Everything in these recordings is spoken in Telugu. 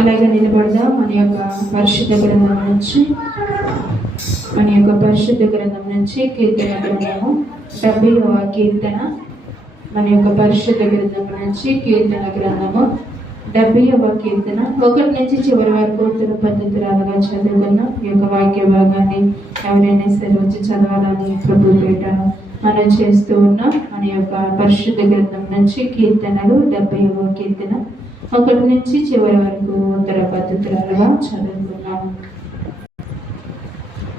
అలాగే నిలబడదాం. మన యొక్క పరిశుద్ధ గ్రంథం నుంచి కీర్తన గ్రంథము 70వ కీర్తన. మన యొక్క పరిశుద్ధ గ్రంథం నుంచి కీర్తన గ్రంథము 70వ కీర్తన 1 నుంచి చివరి వరకు ఉత్తర పద్ధతులుగా చదువుకున్న ఈ యొక్క వాక్య భాగాన్ని ఎవరైనా సరే వచ్చి చదవాలని ప్రభు పేట మనం చేస్తూ ఉన్నాం. మన యొక్క పరిశుద్ధ గ్రంథం నుంచి కీర్తనలు 70వ కీర్తన 1 నుంచి చివరి వరకు ఉత్తర పద్ధతులుగా చదువుకున్నాం.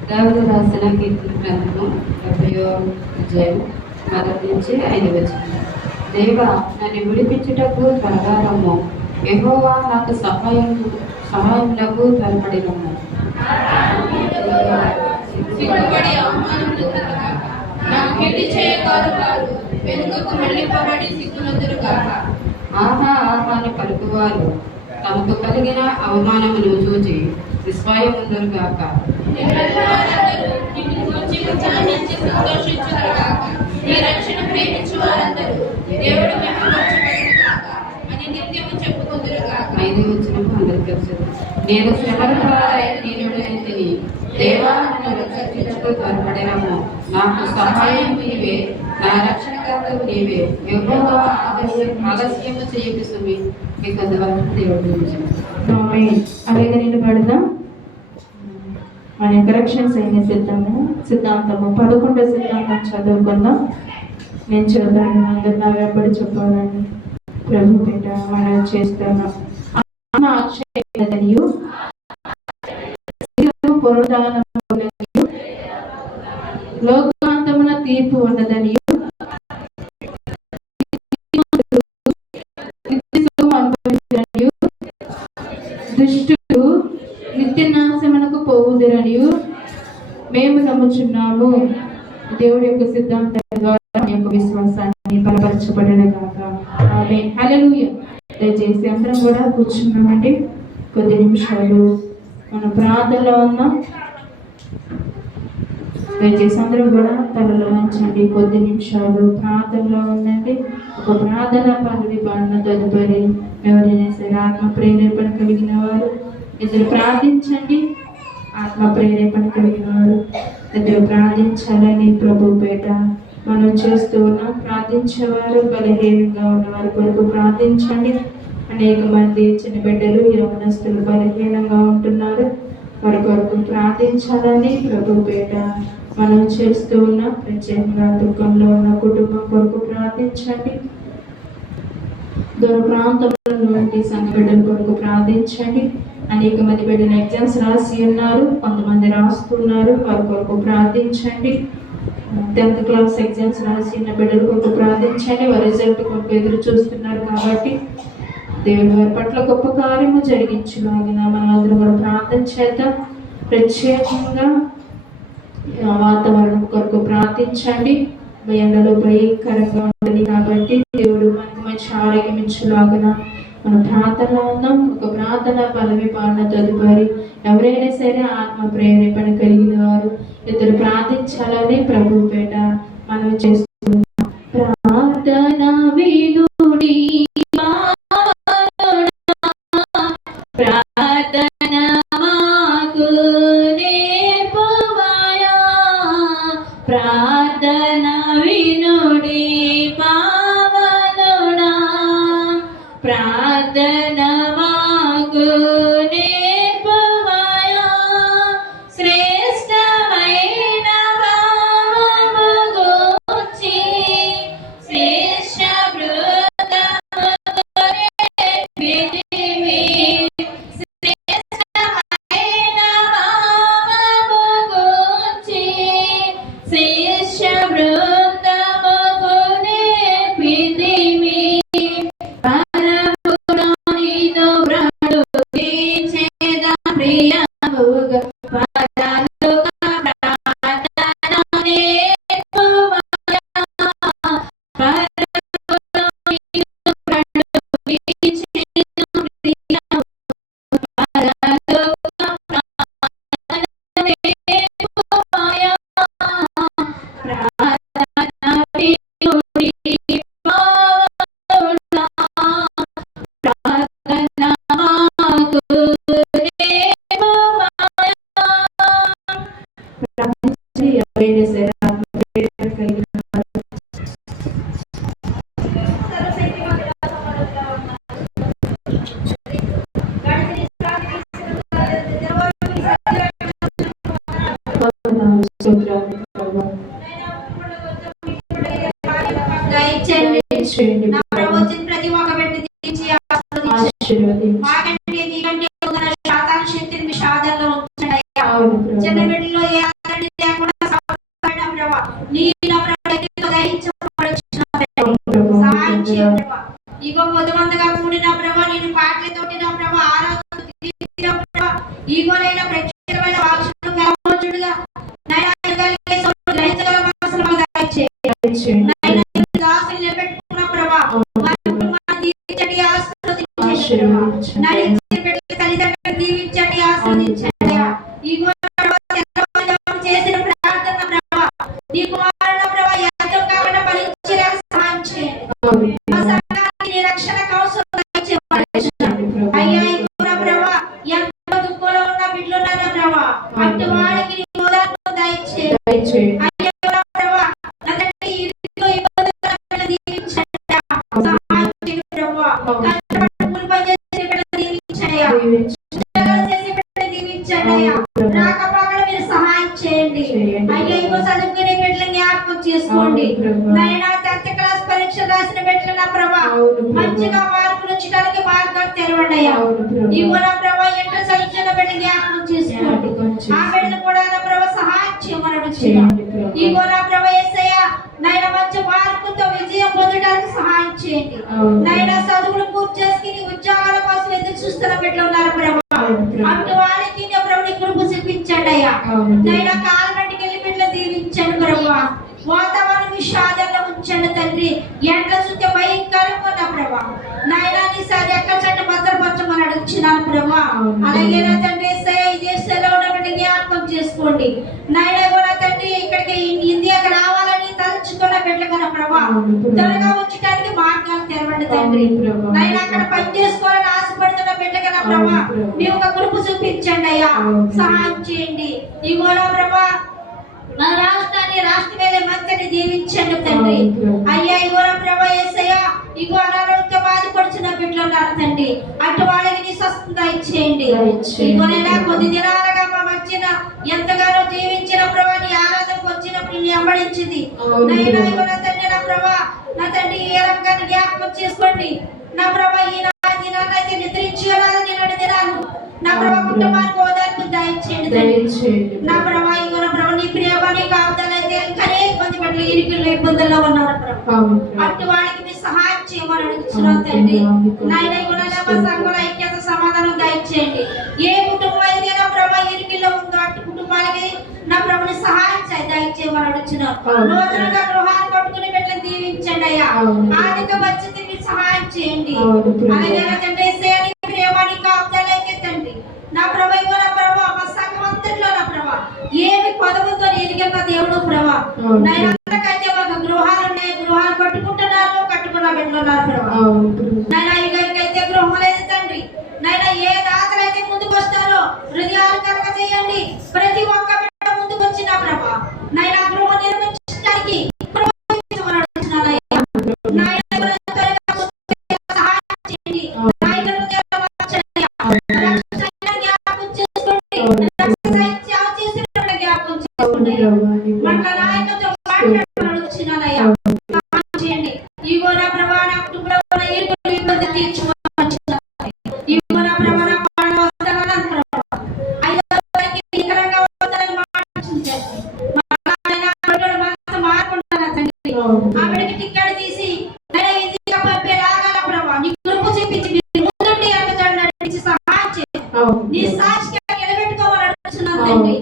దావీదు రాసిన కీర్తన గ్రంథము 70వ అధ్యాయం 1 నుంచి 5 వచనం. దేవా, నన్ను విడిపించుటకు త్వరగా రమ్ము. యెహోవా నాకు సహాయములకు త్వరపడిరమ్ము. ఆహా ఆహా అని పలుకువారు తమకు కలిగిన అవమానమును చూచి విస్మయముందరు గాక. నేను శ్రమల దీనుడైతిని. దేవా, నన్ను రక్షించుటకు త్వరపడిరమ్ము. నాకు సహాయం నీవే, నా రక్షణకర్తవు నీవే. యెహోవా ఆలస్యము చేయకు సుమి. మీకు అందువల్ల దేవుడు అలాగే నిలబడదాం. మన యొక్క రక్షణ సైన్య సిద్ధాంతము 11వ సిద్ధాంతం చదువుకుందాం. నేను చదువుతాను, అందరు నా వెంబడి చెప్పాలని ప్రభు పేట మనం చేస్తున్నాం. అక్షయు లోకాంతమున తీర్పు ఉన్నదని దుష్టుడు నిత్య నాశమునకు పోవుదురని మేము నమ్ముచున్నాము. దేవుడి యొక్క సిద్ధాంతం ద్వారా మన యొక్క విశ్వాసాన్ని బలపరచబడిన కాక. ఆమేన్. హల్లెలూయా. దయచేసి అందరం కూడా కూర్చున్నామండి. కొద్ది నిమిషాలు మన ప్రార్థనలో ఉన్నాం. దయచేసి అందరం కూడా తలలో ఉంచండి. కొద్ది నిమిషాలు ప్రార్థనలో ఉండండి. ఒక ప్రార్థన పదవి పాడిన తదుపరి ఎవరైనా సరే ఆత్మ ప్రేరేపణ కలిగిన వారు ఇద్దరు ప్రార్థించండి. ఆత్మ ప్రేరేపణ కలిగిన వారు ఇద్దరు ప్రార్థించాలని ప్రభు పేట మనం చేస్తూ ఉన్నాం. ప్రార్థించేవారు బలహీనంగా ఉన్న వారి కొరకు ప్రార్థించండి. అనేక మంది చిన్న బిడ్డలు యవనస్తులు బలహీనంగా ఉంటున్నారు. వారి కొరకు ప్రార్థించాలని ప్రభు పేట మనం చేస్తూ ఉన్నాం. ప్రత్యేకంగా దుఃఖంలో ఉన్న కుటుంబం కొరకు ప్రార్థించండి. దూర ప్రాంతంలో నుండి సంఘ బిడ్డల కొరకు ప్రార్థించండి. అనేక మంది బిడ్డలు ఎగ్జామ్స్ రాసి ఉన్నారు, కొంతమంది రాస్తున్నారు. వారి కొరకు ప్రార్థించండి. 10th క్లాస్ ఎగ్జామ్స్ రాసిన బిడ్డల కొరకు ప్రార్థించండి. వారి రిజల్ట్ కొరకు ఎదురు చూస్తున్నారు కాబట్టి దేవుడు వారి పట్ల గొప్ప కార్యము జరిగించులాగిన మనం అందరం కూడా ప్రార్థన చేద్దాం. ప్రత్యేకంగా వాతావరణం కొరకు ప్రార్థించండి. ఎండలో భయంకరంగా ఉంటుంది కాబట్టి దేవుడు మనకు మంచి ఆరోగ్యం ఇచ్చులాగిన మనం ప్రార్థనలో ఉన్నాం. ఒక ప్రార్థన పదవి పాడిన తదుపరి ఎవరైనా సరే ఆత్మ ప్రేరేపణ కలిగిన వారు ఇద్దరు ప్రార్థించాలని ప్రభు పేట మనం చేస్తున్నాం. ప్రార్థన వినుడి ప్రార్థన మాకు నేర్పుమయా. ప్రార్థన వినుడి పావనుడా. ప్రార్థన మాకు నేర్పుమయా. శ్రేష్టమైన భావము గూర్చి దయచేయండి నా ప్రభు వచ్చిన ప్రతి ఒక్క బిడ్డని దీవించి ఆశీర్వదించండి. ఆశీర్వదించండి. మాకంటే మీకంటే ఉన్న శాతాల శక్తిని మీ సాధనలో ఉంచండి అయ్యా. అవును ప్రభు. చిన్న బిడ్డలో ఏ ఆదరణ లేకుండా సహాయపడిన ప్రభు నీ నా ప్రభు ఎక్కువ దహించబడుచున్న అవును ప్రభు. సహాయం చేయండి ప్రభు. ఇగో పొదుమందగా కూడిన ప్రభు నేను పాటలతోటి నా ప్రభు ఆరాధన ఈగోనైనా ప్రత్యేకమైన వాక్యం కలవచ్చుడుగా నైనా ఎరగలిగే సౌండ్ గ్రహించగల మనసును మాకు దయచేయండి. దయచేయండి. నైనా నీ దాసుని నిలబెట్టుకున్న ప్రభు వారి కుటుంబాన్ని దీవించండి, ఆశీర్వదించండి. ఆశీర్వదించండి. నైనా ఇచ్చిన బిడ్డల తల్లిదండ్రులను దీవించండి, ఆశీర్వదించండి. ఈగో తెల్లవారుజామున చేసిన ప్రార్థన ప్రభు నీ కుమారుల ప్రభు ఎంతో కాకుండా ఫలించేలా సహాయం చేయండి. అవును మా ప్రభు. సంఘానికి నీ రక్షణ కవచం దయచేయండి. దయచేయండి ప్రభు. అయ్యా ఇగో ప్రభు ఎంతో దుఃఖంలో ఉన్న బిడ్డలున్నారా ప్రభు అటు వారికి నీ ఓదార్పు దయచేయండి. దయచేయండి. అయ్యా ప్రభు నా తండ్రి ఈ రీతిలో ఇబ్బందులను దీవించండి, సహాయం చేయండి ప్రభు. కష్టపడి కూలి పని చేసే బిడ్డలను దీవించండి అయ్యా. ఉద్యోగాలు చేసే బిడ్డలను దీవించండి అయ్యా. రాకపోకలు మీరు సహాయం చేయండి అయ్యా. ఇగో చదువుకునే బిడ్డలను జ్ఞాపకం చేసుకోండి. నైనా 10th క్లాస్ పరీక్ష రాసిన బిడ్డలు నా ప్రభు మంచిగా మార్కులు వచ్చడానికి మార్గాలు తెరవండి అయ్యా. ఇగో నా ప్రభు ఇంటర్ చదువుతున్న బిడ్డ జ్ఞాపకం చేసుకోండి. ఆ బిడ్డను కూడా నా ప్రభు సహాయం చేయమని అడుగుతున్నాను. ఇగో నా ప్రభు యేసయ్యా నైనా మంచి మార్కులతో విజయం పొందడానికి సహాయం చేయండి. నైనా చదువులు పూర్తి చేసుకుని ఉద్యోగాల కోసం ఎదురు చూస్తున్న బిడ్డలు ఉన్నారు ప్రభు అటు వారికి నా ప్రభు నీ కృప చూపించండి అయ్యా. నైనా కాలమంటికి వెళ్ళి బిడ్డలు దీవించండి ప్రభు. వాతావరణం విషాదంలో ఉంచండి తండ్రి. ఎండ్ల చుట్టూ భయంకరంగా నా ప్రభా నాయనా నీ సారి ఎక్కడ చెట్టు భద్రపరచమని అడుగుతున్నాను ప్రభా. అలాగే నా తండ్రి యేసయ్యా ఈ దేశంలో ఉన్న బిడ్డ జ్ఞాపకం చేసుకోండి. నాయనా కూడా తండ్రి ఇక్కడికి ఇండియాకి రావాలని తలుచుకున్న బిడ్డగా నా ప్రభా త్వరగా ఉంచడానికి మార్గాలు తెరవండి తండ్రి. నాయనా అక్కడ పని చేసుకోవాలని ఆశపడుతున్న బిడ్డగా నా ప్రభా నీ ఒక కృప చూపించండి అయ్యా, సహాయం చేయండి. ఇగో నా ప్రభా మన రాష్ట్రాన్ని రాష్ట్ర వేల మంత్రిని దీవించండి తండ్రి. అయ్యా ఇగో నా ప్రభా యేసయ్యా ఇగో అనారోగ్య బాధపడుచున్న బిడ్డలు ఉన్నారు తండ్రి అటు వాళ్ళకి నీ స్వస్థత ఇచ్చేయండి. ఇగోనైనా కొద్ది దినాలుగా మా మధ్యన ఎంతగానో జీవించిన ప్రభా నీ ఆరాధనకు వచ్చినప్పుడు నీ అమ్మడించింది నైనా ఇగో నా తండ్రి నా ప్రభా నా తండ్రి ఏ రంగాన్ని జ్ఞాపకం చేసుకోండి నా ప్రభా ఈ దినాన్ని అయితే నిద్రించగలదు నిన్నటి దినాలు నా ప్రభా కుటుంబానికి ఓదార్పు దయచేయండి నా ప్రభా ఇగో నా ప్రభా నీ ప్రేమ నీ కాపుదల అయితే ఇంకనే ఇబ్బంది పట్ల ఇరుకుల్లో ఇబ్బందుల్లో ఉన్నారు ప్రభా అటు వాడికి మీ సహాయం చేయమని అడుగుతున్నాను తండ్రి. నాయన ఇగో నా సంఘంలో ఐక్యత సమాధానం దయచేయండి. ఏ కుటుంబం అయితే నా ప్రభా ఇరుకుల్లో ఉందో అటు కుటుంబాలకి నా ప్రభుని సహాయం దయచేయమని అడుగుతున్నాను. నూతనంగా గృహాన్ని పట్టుకుని బిడ్డలను దీవించండి అయ్యా. ఆర్థిక పరిస్థితి మీరు సహాయం చేయండి. అలాగే నా తండ్రి యేసయ్యా నీ ప్రేమ నీ కాపుదల అయితే తండ్రి నా ప్రభా ఇగో నా ప్రభా మా సంఘం అంతట్లో నా ప్రభా ఏమి పదవులతో ఎదిగిన దేవుడు ప్రభా నైనా అందరికైతే ఒక గృహాలు ఉన్నాయి, గృహాలు కట్టుకుంటున్నారు, కట్టుకున్న బిడ్డలు ఉన్నారు ప్రభా. నైనా ఈ గారికైతే గృహం లేదు తండ్రి. నైనా ఏ దాతలైతే ముందుకు వస్తారో హృదయాలు కనుక చేయండి. ప్రతి ఒక్క బిడ్డ ముందుకు వచ్చిన ప్రభా నైనా గృహం నిర్మించడానికి సహాయం చేయండి. నాయకులు మండల నాయకులతో మాట్లాడుతున్నానయ్యా, సహాయం చేయండి. ఇగో నా ప్రభా నా కుటుంబంలో ఇరుకులు ఇబ్బంది తీర్చుకోవచ్చు. ఇగో నా ప్రభా నా పాలన వస్తానని ప్రభా 5వ వరకు నికరంగా వస్తానని మాట్లాడుతుంది. మార్పుంటాను తండ్రి ఆవిడకి టిక్కెట్ తీసి ఇంటికి పంపేలాగా నా ప్రభా నీ కృప చూపించి ముందుండి నడిచి సహాయం చేయండి. నీ సాక్షిగా నిలబెట్టుకోమని అడుగుతున్నాను తండ్రి.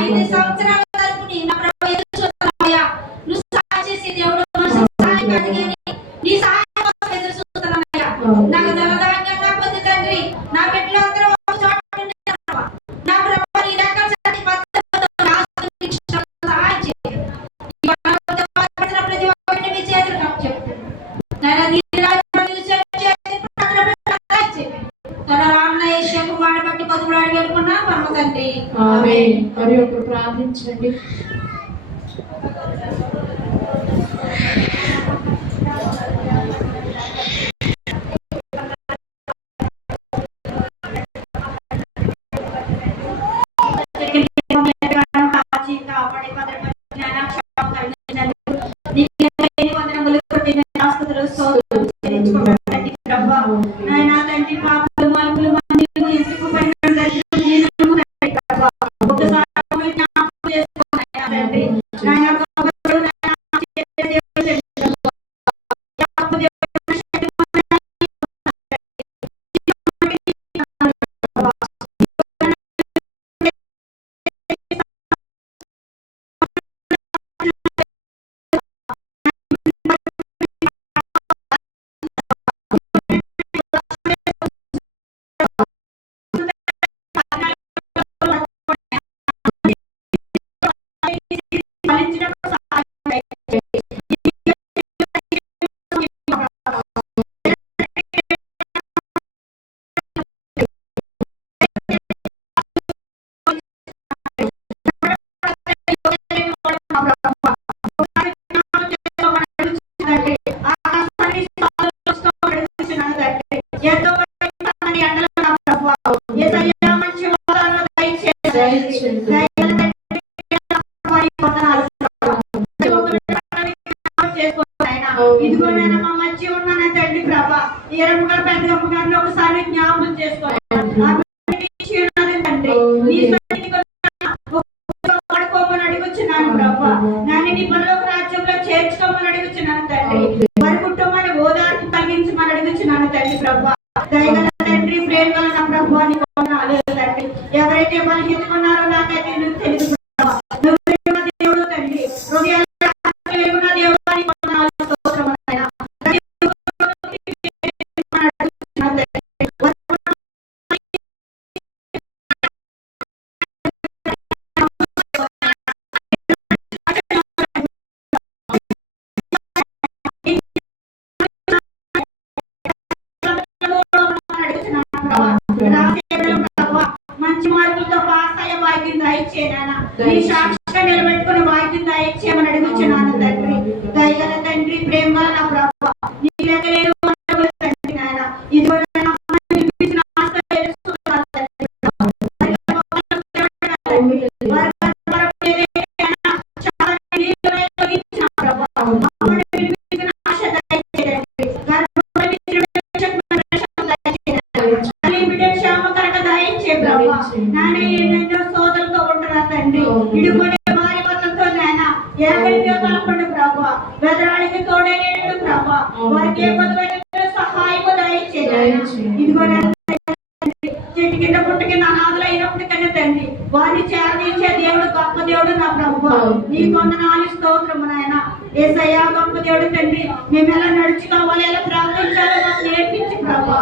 5 సంవత్సరాల తరపుని నా ప్రభు ఎదురు చూస్తున్నామయ్యా. నువ్వు సహాయం చేసే దేవుడు సహాయం కాదు కానీ నీ సహాయం కోసం ఎదురు చూస్తున్నామయ్యా. నాకు ధనధాన్యం నా పొంది తండ్రి నా బిడ్డలు అందరూ ఒక చోట ఉండి నా ప్రభు నీ రకాల సహాయం చేయండి. ప్రతి ఒక్కరిని మీ చేతులు చెప్తాను బట్టి పదులు అడిగి అనుకున్నా పరమ తండ్రి ఆమేన్. మరి ఒకరు ప్రార్థించండి. వందనములు ఈ రమ్మగారు పెద్దమ్మ గారిని ఒకసారి జ్ఞాపకం చేసుకోవాలి తండ్రి. నీ సన్నిధికి వాడుకోమని అడుగుచున్నాను ప్రభా. నాని నీ పరలోక రాజ్యంలో చేర్చుకోమని అడుగుచున్నాను తండ్రి. వారి కుటుంబాన్ని ఓదార్పు కలిగించమని అడుగుచున్నాను తండ్రి ప్రభా. దయగల తండ్రి, ప్రేమ గల నా ప్రభా నీకు వందనాలు తండ్రి. ఎవరైతే బలహీనంగా ఉన్నారో నాకైతే నువ్వు తెలుసు ప్రభా. నువ్వు ప్రేమ దేవుడు తండ్రి. హృదయాల వెలుగున దేవుడు నీకు వందనాలు, స్తోత్రము నాయనా. మంచి మార్కులతో పాస్ అయ్యే భాగ్యం దయచేయనా. నీ సాక్షిగా నిలబెట్టుకుని భాగ్యం దయచేయమని అడుగుచున్నాను తండ్రి. దయగల తండ్రి, ప్రేమ గల నా ప్రభా, నీ లెక్కలేని వందనములు తండ్రి నాయన. ఇది కూడా నా అమ్మని విడిపించిన ఆశ తెలుసుకున్నాను తండ్రి. సోదరులతో ఉంటున్నారు తండ్రి. ఇడుకునే భార్య భర్తలతో నాయన ఏకైక కలపండి ప్రభా. వెదరానికి తోడైనట్టు ప్రభా. వారికి ఏ పదమైన సహాయము దయచేయండి. ఇదిగో చెట్టు కింద పుట్ట కింద అనాథులు అయినప్పటికన్నా తండ్రి వారిని చేరదీసే దేవుడు గొప్ప దేవుడు నా ప్రభా. నీ వందనాలు, స్తోత్రము నాయన. యేసయ్యా గొప్ప దేవుడు తండ్రి. మేము ఎలా నడుచుకోవాలి, ఎలా ప్రార్థించాలో మాకు నేర్పించి ప్రభా.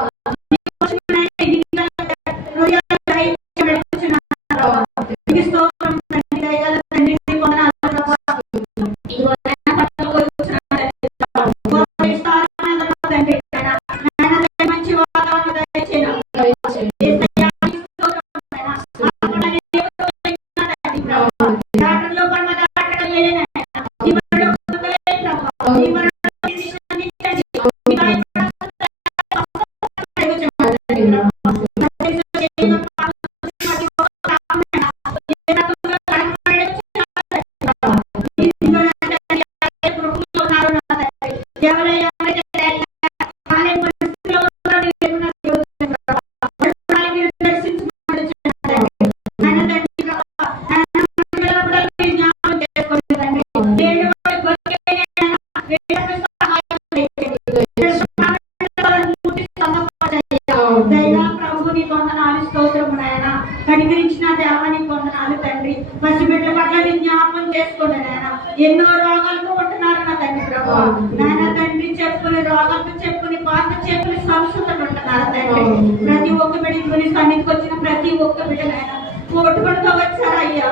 కనికరించిన దేవానికి వందనాలు తండ్రి. పసిబిడ్డ పట్ల నీ జ్ఞాపకం చేసుకోండి నాయన. ఎన్నో రోగాలతో ఉంటున్నారు నా తండ్రి ప్రభా. నాయన తండ్రి చెప్పుని రోగాలతో చెప్పుని పాత చెప్పుని సంస్కృతం ఉంటున్నారు తండ్రి. ప్రతి ఒక్క బిడ్డ సన్నిధికి వచ్చిన ప్రతి ఒక్క బిడ్డ నాయన కోటుకుంటూ వచ్చారయ్యా.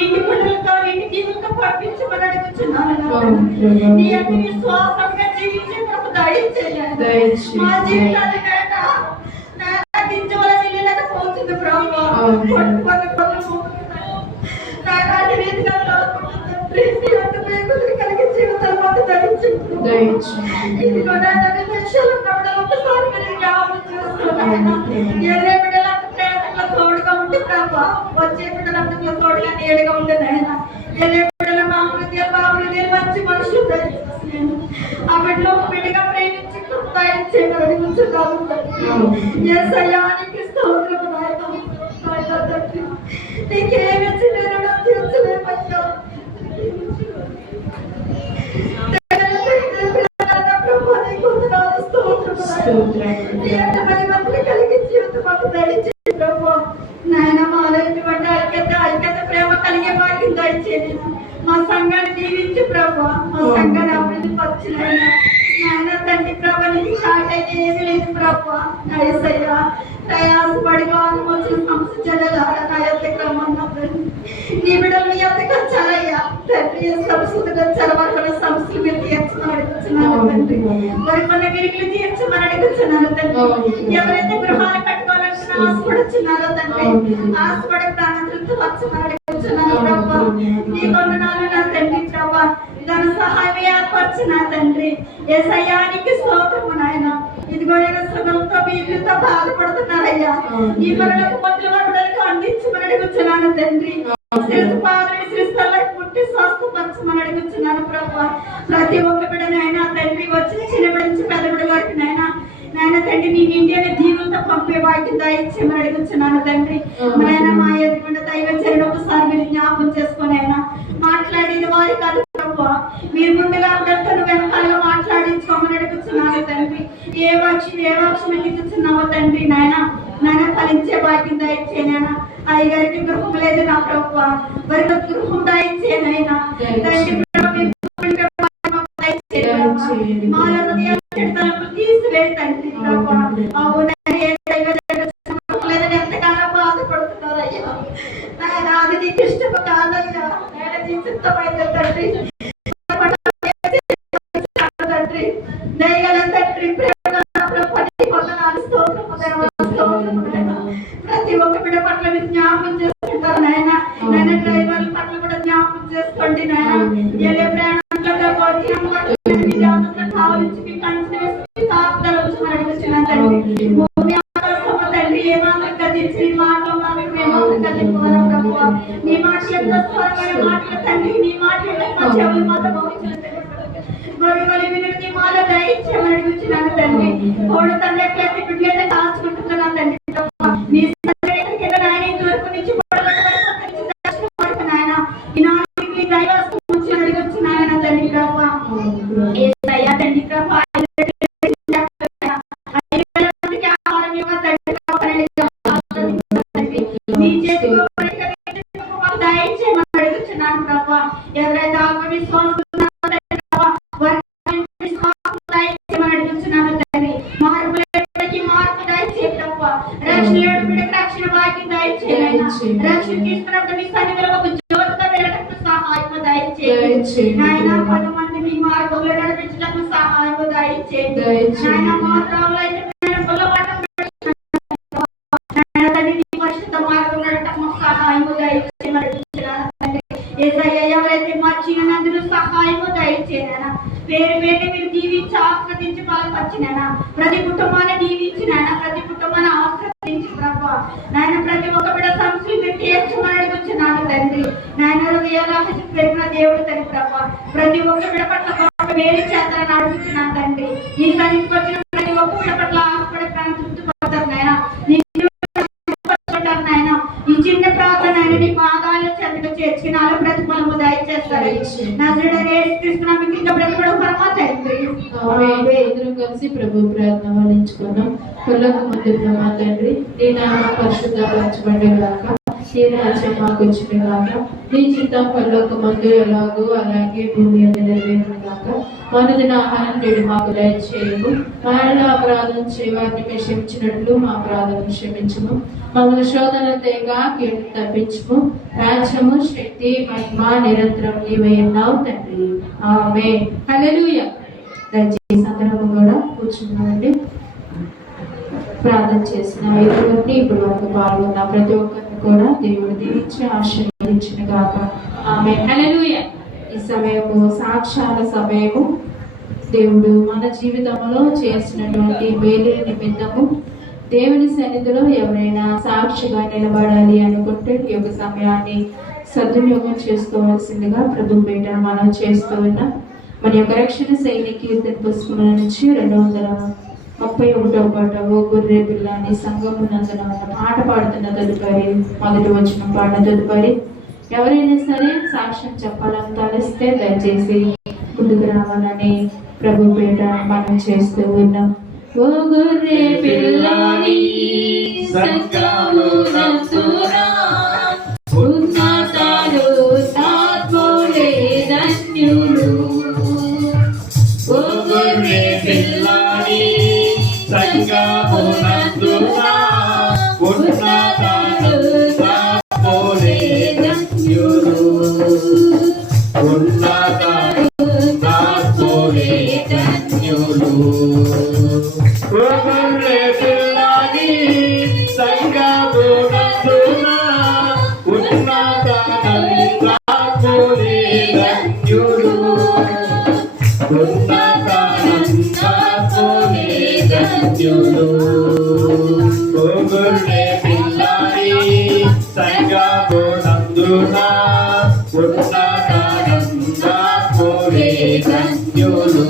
ఇంటి బిడ్డలతో ఇంటి జీవులతో పంపించమని అడుగుతున్నాను. నీ యొక్క విశ్వాసంగా జీవించే ప్రభు దయచేయండి. మా జీవితాలు పోతుంది ప్రభావ. కలిగి జీవితాలు మాకు ఎర్రే బిడ్డలంతా ప్రేమలో తోడుగా ఉంటే ప్రభా. వచ్చే బిడ్డలంతా తోడుగా నీడగా ఉంటే నాయన. ఎర్రే బిడ్డల బాబులు మంచి మనుషులు ఆ బిడ్డలో బిడ్డగా ప్రేమించి చేయమని యేసయ్యానికి స్తోత్రము నాయన. నీకేమి చిన్న తీర్చలేమయ్యా. కలిగి జీవితం మాకు దయచేసి ప్రభు. నాయన మాలైనటువంటి ఐక్యత ప్రేమ కలిగే భాగ్యం దయచేసి మా సంఘాన్ని దీవించి ప్రభు. మా సంఘాన్ని అభివృద్ధి పరిచినైనా నాయన తండ్రి ప్రభు. నీకు షార్ట్ అయితే ఏమీ లేదు ప్రభు. యేసయ్యా ప్రయాసపడి కాలం వచ్చిన సంస్థ నా యొక్క క్రమంలో నీ బిడ్డలు మీ యొక్క వచ్చారయ్యా తండ్రి. సంస్కృతిగా చదవాలి సంస్థలు మీరు తీర్చమని అడుగుతున్నాను తండ్రి. మరి మన విరిగిలు తీర్చమని అడుగుతున్నాను తండ్రి. ఎవరైతే గృహాలు కట్టుకోవాలని ఆశపడుచున్నారో తండ్రి ఆశపడే ప్రాణులతో వచ్చమని అడుగుతున్నాను ప్రభు. నీ వందనాలు నా తండ్రి ప్రభు. ధన సహాయం ఏర్పరచిన తండ్రి. యేసయ్యానికి స్తోత్రము నాయన. ఇదిగో నేను సుఖంతో వీళ్ళతో బాధపడుతున్నారయ్యా. ఈ పనులకు మొదలు వరదలకు అందించమని అడుగుతున్నాను తండ్రి. పుట్టి స్వస్థపరచమని అడుగుతున్నాను ప్రభు. ప్రతి ఒక్క బిడ్డ నాయన తండ్రి వచ్చిన చిన్న బిడ్డ నుంచి పెద్ద బిడ్డ వరకు నాయన పంపే వాక్యం దయచేయమని అడుగుతున్నాను తండ్రి. నాయన మా ఎదుగుండా దైవచరణ ఒకసారి మీరు జ్ఞాపం చేసుకొని అయినా మాట్లాడేది వారి కాదు ప్రభు, మీరు ముందుగా అందరితో వెనకాల మాట్లాడించుకోమని అడుగుతున్నాను తండ్రి. ఏ వాక్యం ఎదుగుతున్నావో తండ్రి నాయన ఫలించే వాక్యం దయచేయనైనా. అయ్యగారికి గృహం లేదు నా ప్రభు, వారికి గృహం దయచేయనైనా తండ్రి. మాల హృదయాలు తీసివేసి తండ్రి ప్రభు, లేదని ఎంతగానో బాధపడుతున్నారు అయ్యా. అది నీకు ఇష్టం కాదయ్యా, నీ చిత్తమైన తండ్రి తండ్రి దయగల తండ్రి ప్రతి ఒక్క బిడ్డ పట్ల మీరు జ్ఞాపకం చేసుకుంటారు నాయన. నాయన డ్రైవర్ల పట్ల కూడా జ్ఞాపకం చేసుకోండి నాయన. ఏ ప్రయాణంలో కావాల్సి కాపుదల తండ్రి. భూమి ఆకాశము తండ్రి ఏమాత్రం కదిలించి మాటలు ఏమాత్రం కదిలిపోరా ప్రభు. నీ మాటలు ఎంత స్వరమైన మాటలు తండ్రి, నీ మాటలు చెవులు మాత్రం నీ మాట దయచేయమని అడుగుతున్నాను తండ్రి. కోడు తండ్రి ఎట్లయితే బిడ్డలైతే కాల్చుకుంటున్నాను తండ్రి. నీ నాయన తూర్పు నుంచి నాయన ఈ నాలుగు దైవస్తు అడుగుతున్నాయన తండ్రి ప్రభు. తండ్రి ప్రభు ఆహారం నీ చేతి దయచేయమని అడుగుతున్నాను ప్రభు. ఎవరైతే ఆత్మవిశ్వాసం రక్షణ భాగ్యం దయచేయండి. రక్షణ తీసుకున్నప్పుడు మీ సన్నిధిలో ఒక జ్యోతిగా వెళ్ళడానికి సహాయం దయచేయండి నాయన. 10 మంది మీ మార్గంలో నడిపించడానికి సహాయం దయచేయండి నాయన. మాత్రాలు అయితే పరిశుద్ధ మార్గంలో నడటకు సహాయం దయచేయమని. ఎవరైతే మర్చినందుకు సహాయం దయచేయనా. పేరు పేరు మీరు దీవించి ఆస్వాదించి బలపరిచినా. ప్రతి కుటుంబాన్ని దీవించినా, ప్రతి కుటుంబాన్ని ఆస్వాదించి ప్రభు నాయన. ప్రతి ఒక్క బిడ్డ సంస్థలు మీరు తీర్చమని అడుగుతున్నాను తండ్రి. నాయన హృదయాలు పెట్టిన దేవుడు తండ్రి ప్రభు. ప్రతి ఒక్క బిడ్డ పట్ల వేడి చేస్తారని అడుగుతున్నాను తండ్రి. ఈ సన్నిధికి వచ్చిన ప్రతి ఒక్క బిడ్డ పట్ల ఆశపడే ప్రాణం తృప్తిపడతారు నాయన. నాయన ఈ చిన్న ప్రార్థన నీ పాదాల చెంతకు చేర్చి నాలో ప్రతిఫలము దయచేస్తారు. కలిసి ప్రభు ప్రార్థన వహించుకున్నాం. పుల్లకు ముందు ప్రభా తండ్రి, నీ నామ పరిశుద్ధపరచబడే గాక, నీ రాజ్యం మాకు వచ్చిన గాక, నీ చిత్తం పరలోక మందు ఎలాగో అలాగే భూమి మీద నెరవేరును గాక. మనదిన ఆహారం నేడు మాకు దయచేయము. మరణ అపరాధం చేయవారిని మేము క్షమించినట్లు మా అపరాధం క్షమించము. మమ్మల్ని శోధన తేగా కీడు తప్పించము. రాజ్యము, శక్తి, మహిమ నిరంతరం నీవై ఉన్నావు తండ్రి. ఆమేన్. హల్లెలూయా. దయచేసి అందరము కూడా కూర్చున్నామండి. ప్రార్థన చేసిన ఐదుగురిని ఇప్పుడు వరకు పాల్గొన్న ప్రతి ఒక్కరిని కూడా దేవుడు దీవించి ఆశీర్వదించిన గాక. ఆమేన్. హల్లెలూయా. ఈ సమయము సాక్ష్యాల సమయము. దేవుడు మన జీవితంలో చేసినటువంటి మేలు నిమిత్తము దేవుని సన్నిధిలో ఎవరైనా సాక్షిగా నిలబడాలి అనుకుంటే ఈ యొక్క సమయాన్ని సద్వినియోగం చేసుకోవాల్సిందిగా ప్రభు పేట మనం చేస్తూ ఉన్నాం. మన యొక్క రక్షణ సైనిక కీర్తన పుస్తకం నుంచి 231వ పాట ఓ గొర్రె పిల్ల అని సంఘమునందున పాట పాడుతున్న తదుపరి మొదటి వచ్చిన పాట తదుపరి ఎవరైనా సరే సాక్ష్యం చెప్పాలని తలిస్తే దయచేసి ముందుకు రావాలని ప్రభు పేట మనం చేస్తూ ఉన్నాం. ఓ గొర్రె పిల్లని సంఘమునందున ఉన్నతాలు ఆత్మలే ధన్యులు. ఓ గొర్రె పిల్లని సంఘమునందున ఉన్నతాలు ఆత్మలే ధన్యులు. ఉన్నతాలు ఆత్మలే ధన్యులు. ఓ గొర్రె పిల్లని సంఘమునందున ఉన్నతాలు ఆత్మలే ధన్యులు. ధన్యులు. ఓ గొర్రె పిల్లని సంఘమునందున ఉన్నతాలు ధన్యులు.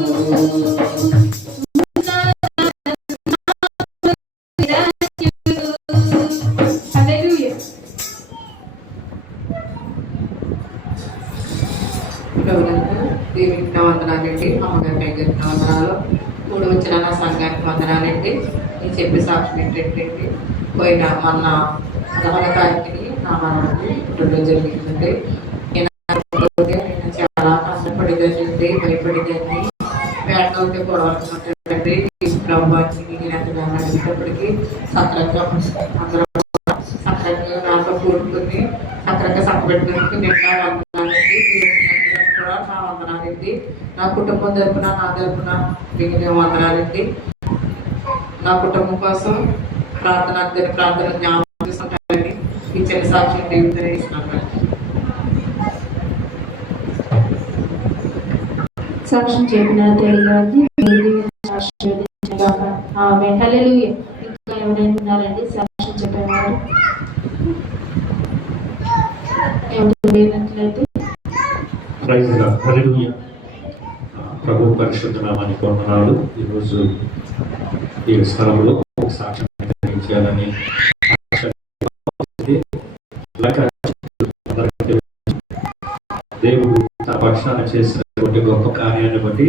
సంఘానికి వందనాలండి. నేను చెప్పే సాక్ష్యం ఏంటంటే పోయిన మొన్న 16వ తారీఖుని నా మనవడికి పుట్టినరోజు జరిగిందండి. నేను చాలా కష్టపడేదాన్ని, భయపడేదాన్ని, వేటలకి గొడవలుంటాయండి. బ్రహ్మానికి నేను ఎంతగానో అడిగేటప్పటికి సక్రంగా అందరూ సక్రంగా నాతో కూడుకుని సక్రంగా సక్కబెట్టుకుని నిండా వందనాలండి. కూడా నా వందనాలండి. నా కుటుంబం తరపున నా తరపున మీకు వందనాలండి. నా కుటుంబం కోసం ప్రార్థన జ్ఞాపకం తీసుకుంటారని ఈ చిన్న సాక్ష్యం దేవుడితో ఇస్తున్నాను. సాక్ష్యం చెప్పిన తెలియదు. హల్లెలూయా. ఇంకా ఎవరైనా ఉన్నారండి సాక్ష్యం చెప్పేవారు? ఎవరు లేనట్లయితే ప్రభు పరిశుద్ధ నామానికి వందనాలు. ఈరోజు ఈ స్థలంలో సాక్ష్యం చేయాలని దేవుడు తన పక్షాన చేసినటువంటి గొప్ప కార్యాన్ని బట్టి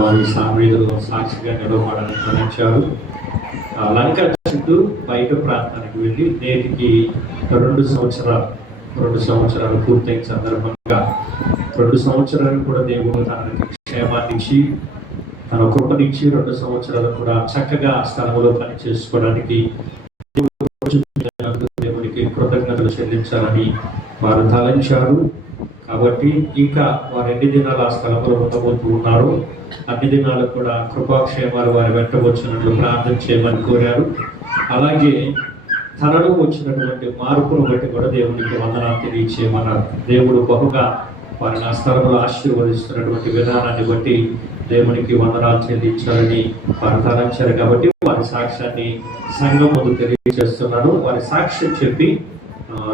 వారి సామీదులో సాక్షిగా నిలబడాలని గమనించారు. లంక చుట్టూ బయట ప్రాంతానికి వెళ్ళి నేటికి 2 సంవత్సరాలు పూర్తయిన సందర్భంగా 2 సంవత్సరాలు కూడా దేవుడు తనకి క్షేమాన్ని ఇచ్చి తన కృపనిచ్చి 2 సంవత్సరాలు కూడా చక్కగా ఆ స్థలంలో పని చేసుకోవడానికి దేవునికి కృతజ్ఞతలు చెల్లించాలని వారు తలంచారు. కాబట్టి ఇంకా వారు ఎన్ని దినాలు ఆ స్థలంలో ఉండబోతూ ఉన్నారో అన్ని దినాలు కూడా కృపాక్షేమాలు వారి వెంట వచ్చినట్లు ప్రార్థన చేయమని కోరారు. అలాగే తనలో వచ్చినటువంటి మార్పును బట్టి కూడా దేవునికి వందనాలు తెలియచేయమన్నారు. దేవుడు బహుగా వారిని ఆ స్థలంలో ఆశీర్వదిస్తున్నటువంటి విధానాన్ని బట్టి దేవునికి వందనాలు చెల్లించాలని వారు తలంచారు. కాబట్టి వారి సాక్ష్యాన్ని సంఘం ముందు తెలియజేస్తున్నాను. వారి సాక్ష్యం చెప్పి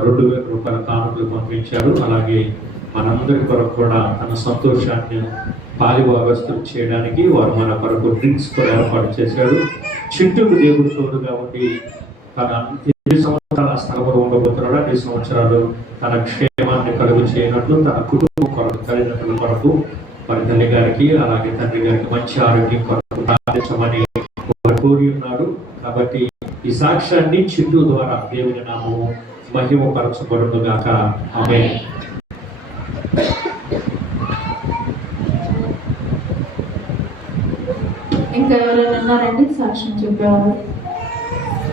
2,000 రూపాయల కానుకలు పంపించారు. అలాగే మనందరి కొరకు కూడా తన సంతోషాన్ని పాలిభాగస్తులు చేయడానికి వారు మన కొరకు డ్రింక్స్ కూడా ఏర్పాటు చేశాడు. చింటూకు దేవుడు తోడుగా ఉండి తన 8 సంవత్సరాల స్థలంలో ఉండబోతున్నాడు. 8 సంవత్సరాలు తన క్షేమాన్ని కలుగు చేయనట్లు తన కుటుంబం కొరకు తల్లిదండ్రుల కొరకు వారి తల్లి గారికి అలాగే తండ్రి గారికి మంచి ఆరోగ్యం కొరకు ప్రార్థించమని వారు కోరి ఉన్నాడు. కాబట్టి ఈ సాక్ష్యాన్ని చింటూ ద్వారా దేవుని నామము మహిమపరచబడును గాక. ఆమేన్. ఇంకా ఎవరైనా ఉన్నారండి సాక్ష్యం చెప్పేవారు?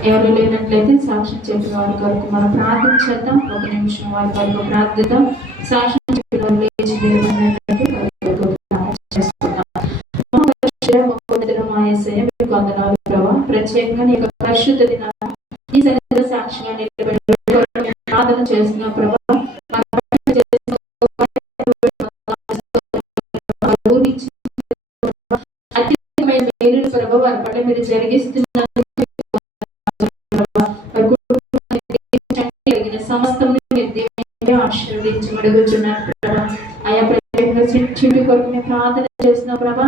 ఎవరు లేనట్లయితే సాక్ష్యం చెప్పిన వారి కొరకు మనం ప్రార్థించేద్దాం. 1 నిమిషం వారి కొరకు ప్రార్థిద్దాం. సాక్ష్యం చెప్పిన వారు లేచి నిలబడినట్లయితే వారి కొరకు చేసుకుందాం. మీకు వందనాలు ప్రభా. ప్రత్యేకంగా నీ యొక్క పరిశుద్ధ దినాన ఈ సన్నిధిలో సాక్షిగా నిలబడి ప్రార్థన చేస్తున్న ప్రభా. వారి పట్ల మీరు జరిగిస్తున్న సమస్తము ఆశీర్వదించబడుచున్నారు ప్రభా. ఆయా ప్రత్యేకంగా చింటి కొరకు మేము ప్రార్థన చేసిన ప్రభా.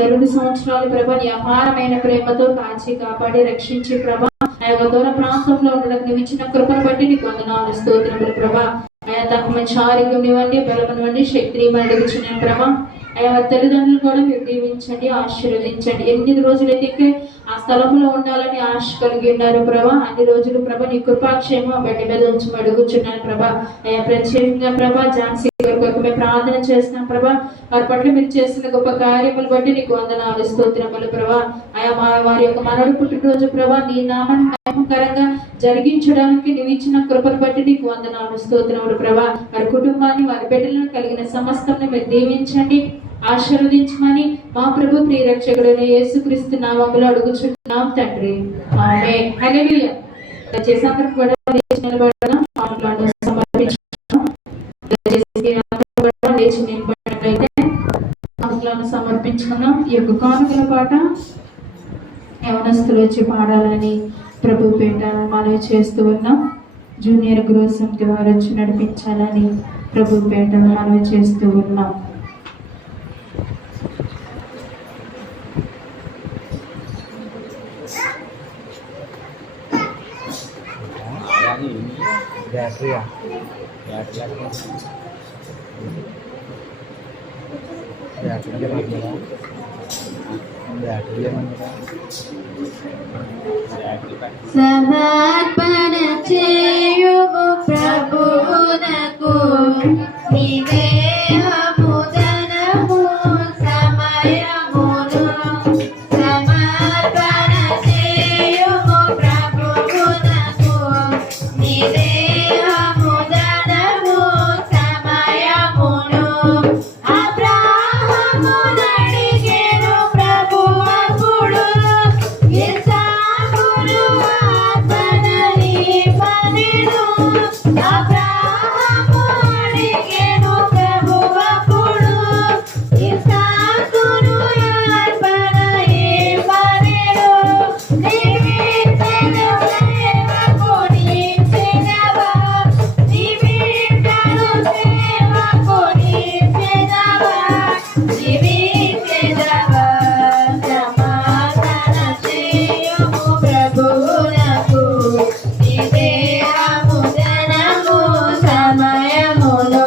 2 సంవత్సరాలు ప్రభా నీ అపారమైన ప్రేమతో కాచి కాపాడి రక్షించి ప్రభా ఆ యొక్క దూర ప్రాంతంలో ఉండడానికి నువ్వు ఇచ్చిన కృపను బట్టి నీకు వందనాలు స్తోత్రములు ప్రభా. ఆయా తనకు మంచి ఆరోగ్యం ఇవ్వండి, బలమనివ్వండి, శక్తిని అడుగుచున్నాను ప్రభా. ఆయా తల్లిదండ్రులు కూడా మీరు దీవించండి, ఆశీర్వదించండి. 8 రోజులైతే ఆ స్థలంలో ఉండాలని ఆశ కలిగి ఉన్నారు ప్రభా. అన్ని రోజులు ప్రభా నీ కృపాక్షేమం బట్టి మీద ఉంచి అడుగుచున్నాను ప్రభా. ఆయా ప్రత్యేకంగా ప్రభా ఝాన్సీ కొరకు మేము ప్రార్థన చేస్తున్నాం ప్రభా. వారి పట్ల మీరు చేసిన గొప్ప కార్యములు బట్టి నీకు వందనాలు స్తోత్రములు ప్రభా. ఆయా వారి యొక్క మనవడి పుట్టినరోజు ప్రభా నీ నామాన్ని మహిమకరంగా జరిగించడానికి నువ్వు ఇచ్చిన కృపను బట్టి నీకు వందనాలు స్తోత్రములు ప్రభా. వారి కుటుంబాన్ని వారి బిడ్డలను కలిగిన సమస్తాన్ని మీరు దీవించండి, ఆశీర్వదించమని మా ప్రభు ప్రియరక్షకుడైన యేసుక్రీస్తు నామములో అడుగుచున్నాం తండ్రి. ఆమేన్. హల్లెలూయా. దయచేసి అందరూ కూడా లేచి నిలబడడం సమర్పించుకున్నాం. ఈ యొక్క కానుకల పాట యవనస్తులు వచ్చి పాడాలని ప్రభు పేట మనవి చేస్తూ ఉన్నాం. జూనియర్ గృహ సమితి వారు వచ్చి నడిపించాలని ప్రభు పేట మనవి చేస్తూ ఉన్నాం. बैटरी సమర్పణ చేయుము ప్రభువునకు నీ దేహముదనము సమయమును. సమర్పణ చేయుము ప్రభువునకు నీ దేహముదనము సమయమును. అబ్రాహాము నడిగెను ప్రభువప్పుడు ఇస్సాకును ఆత్మనని పనెను. అబ్రాహాము అడిగెను ప్రభువప్పుడు ఇస్సాకును ఆత్మనని పనెను. నిమిత్తను సేవకుని చెనవా నిమిత్తను సేవకుని చెనవా నిమిత్తెదవా. సమాధాన చేయుము ప్రభువునకు నీ దేహముదనము సమయమును.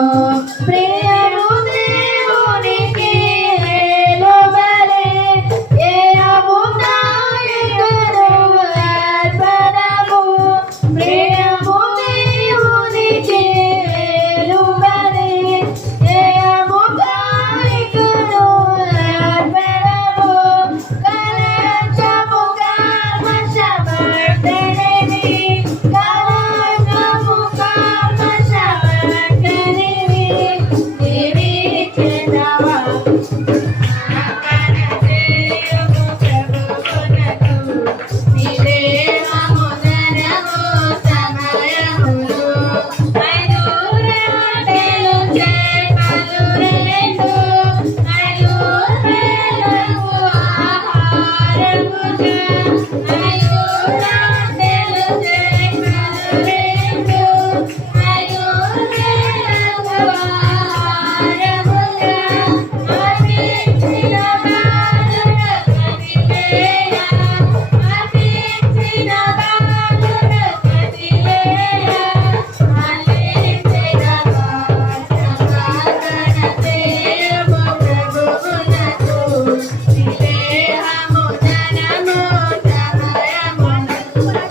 ప్రియము దేవునికి లోబడే ఏయము నాయకుడు అర్పణము. ప్రియము దేవునికి లోబడే ఏయము నాయకుడు అర్పణము. కలశము కర్మ సమర్పణని కలశము కర్మ సమర్పణని నిరీక్షించవా. సమర్పణ చేయుము ప్రభువునకు నీ దేహముదనము సమయమును. ఐదు రొట్టెలు చేపలు రెండు, ఐదు రొట్టెలకు ఆహారముగా. ఐదు రొట్టెలు చేపలు రెండు, ఐదు రొట్టెలకు ఆహారముగా. అర్పించిన బాలుర కదిలేయ, అర్పించిన బాలుర కదిలేయ. హల్లెలూయా. సమర్పణ చేయుము ప్రభువునకు నీ దేహముదనము సమయమును.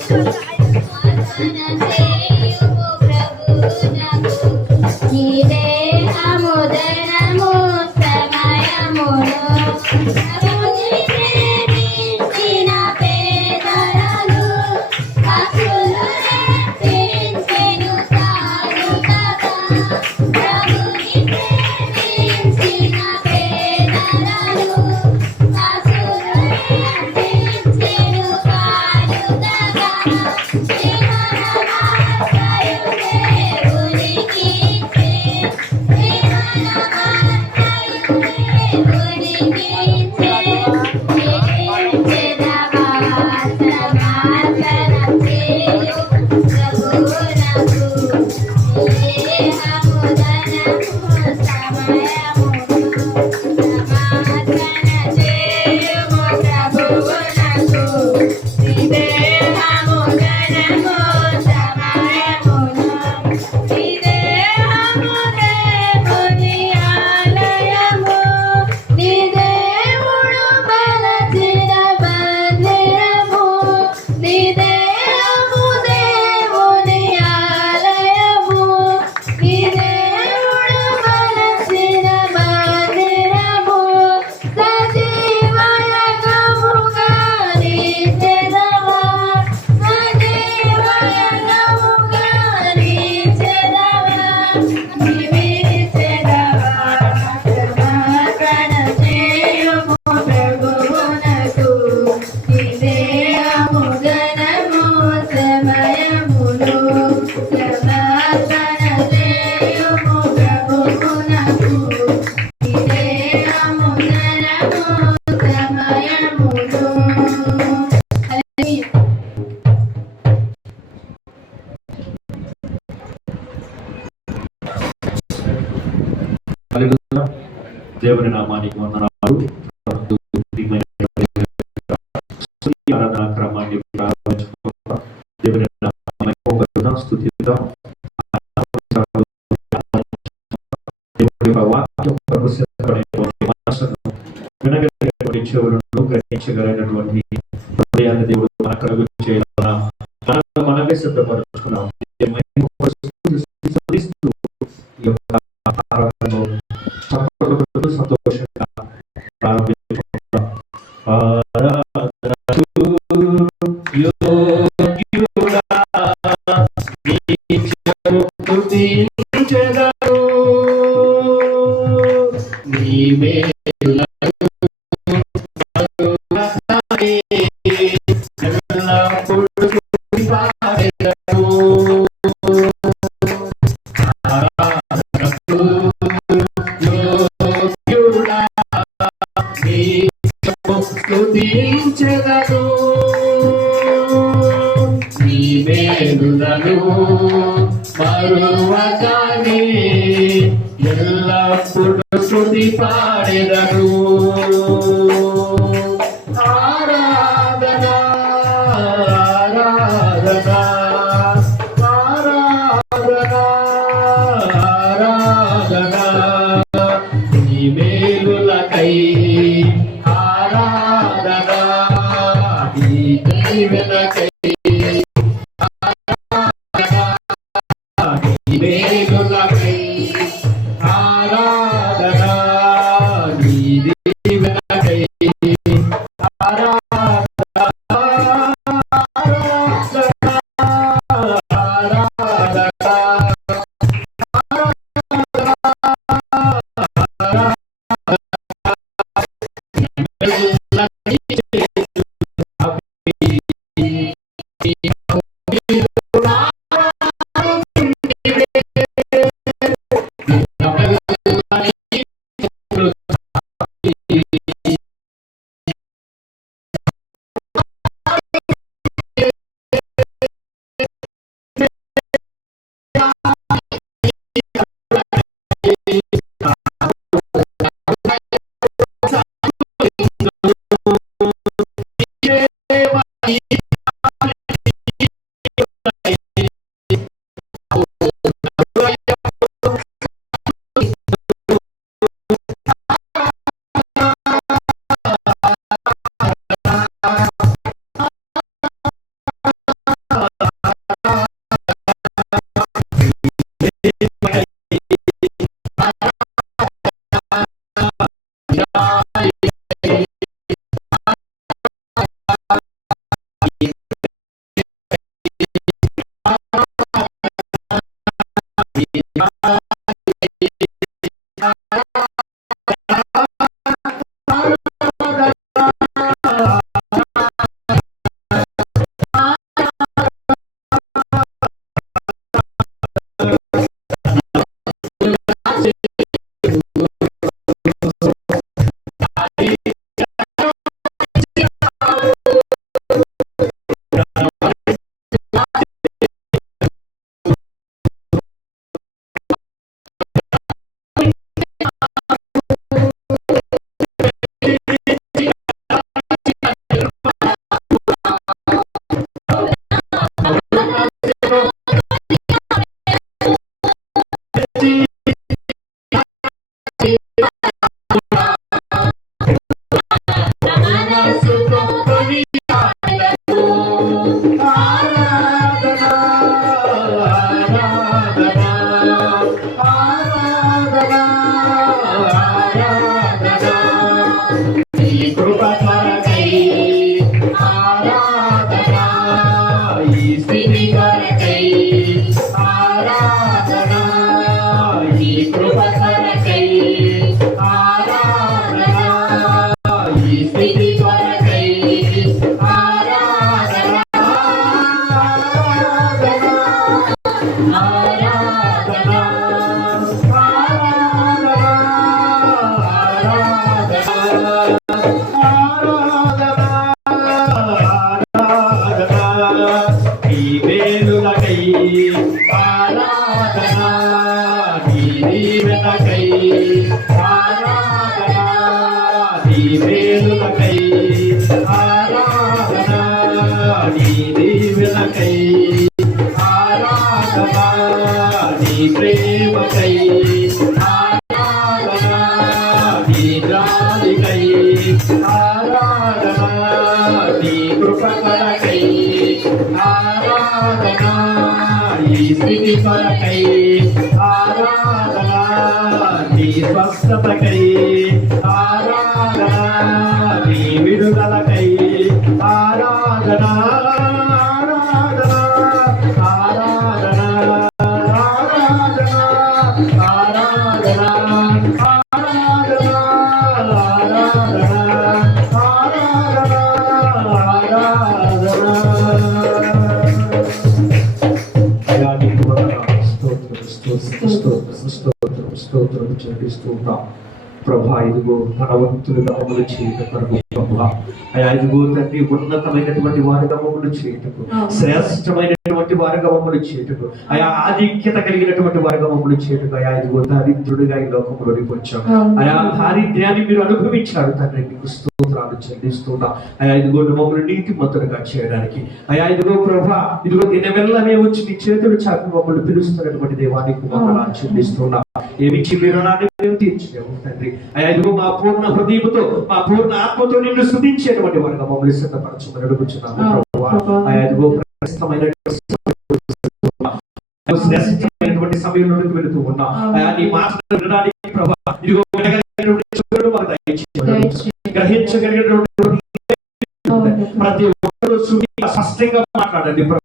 సమర్పణ చేయుము ప్రభువునకు నీ దేహముదనము సమయమును. ప్రభుని ప్రేమించిన పేదలను పశులు రక్షించెను తానుగా. ప్రభుని ప్రేమించిన పేదలను పశులు రక్షించెను తానుగా. జీవనమార్గయు దేవునికి ఇచ్చే, జీవనమార్గయు దేవునికి ఇచ్చే. నిరీక్షించెదవా. సమర్పణ చేయుము ప్రభువునకు నీ దేహముదనము సమయమును. సమర్పణ చేయుము ప్రభువునకు నీ దేహముదనము సమయమును. నీ దేహము దేవుని ఆలయము, నీ దేవుడు బలచిన మందిరము. నీ దేహము దేవుని ఆలయము, నీ దేవుడు బలచిన మందిరము. సజీవయగముగా నీచెదవా, సజీవయగముగా నీచెదవా. నిమిత్తెదవా. సమర్పణ చేయుము ప్రభువునకు నీ దేహముదనము సమయమును. సమర్పణ చేయుము ప్రభువునకు నీ దేహముదనము సమయమును. హల్లెలూయా. హల్లెలూయా. దేవుని నామానికి వందనాలు. స్తుతి ఆరాధన క్రమాన్ని ప్రారంభించుకుందాం. దేవుని నామానికి వందనాలు, స్తుతిద్దాం. దేవుని యొక్క వాక్యం ప్రవశించబడే మనసును వినగలిగేటువంటి చెవులను గ్రహించగలిగినటువంటి హృదయాన్ని దేవుడు మనకు కలుగు చేయాలన్నా మనమే సిద్ధపరుచుకున్నాం. సంతోషంగా ప్రారంభించుకుంటాం. స్తుతించెదను నీ మేలులను మరువగానే ఎల్లప్పుడూ స్తుతి పాడెదను. ఆరాధన ఆరాధన ఆరాధన ఆరాధన నీ మేలులకై దీవెనకై మేలులకై ఆరాధన నీ దీవెనకై ఆరాధన దీవెనకై కొరకై ఆరాధన, నీ స్వస్థతకై ఆరాధన, నీ విడుదలకై ఆరాధన, ఆరాధన, ఆరాధన, ఆరాధన, ఆరాధన, స్తోత్రం చెల్లిస్తూ ఉన్నాం ప్రభా. ఇదిగో ధనవంతులుగా అమలు చేయటం కొరకు ప్రభా, అయా ఇదిగో తండ్రి ఉన్నతమైనటువంటి వారిగా అమలు చేయటకు, శ్రేష్టమైనటువంటి వారిగా అమలు చేయటకు, అయా ఆధిక్యత కలిగినటువంటి వారిగా అమలు చేయటకు, అయా ఇదిగో దారిద్రుడిగా ఈ లోకంలోకి వచ్చాం. అయా దారిద్ర్యాన్ని మీరు అనుభవించారు తండ్రి, మీకు స్తోత్రాలు చెల్లిస్తున్నా. అయా ఇదిగో మమ్మల్ని నీతిమంతులుగా చేయడానికి, అయా ఇదిగో ప్రభా ఇదిగో దినవెల్లనే వచ్చి నీ చేతులు చాపి మమ్మల్ని పిలుస్తున్నటువంటి దేవానికి వందనాలు చెల్లిస్తున్నా. ఏమిచ్చి మీరు మేము తీర్చలేము తండ్రి. అయా ఇదిగో మా పూర్ణ హృదయంతో మా పూర్ణ ఆత్మతో నిన్ను స్తుతించేటువంటి వారిగా మమ్మల్ని సిద్ధపరచమని అడుగుచున్నాము ప్రభువా. అయా ఇదిగో శ్రేష్టమైనటువంటి సమయంలోకి వెళుతూ ఉన్నాం. అయా నీ మాటలు వినడానికి ప్రభా ఇదిగో గ్రహించగలిగినటువంటి ప్రతి ఒక్కరూ స్పష్టంగా మాట్లాడండి ప్రభా.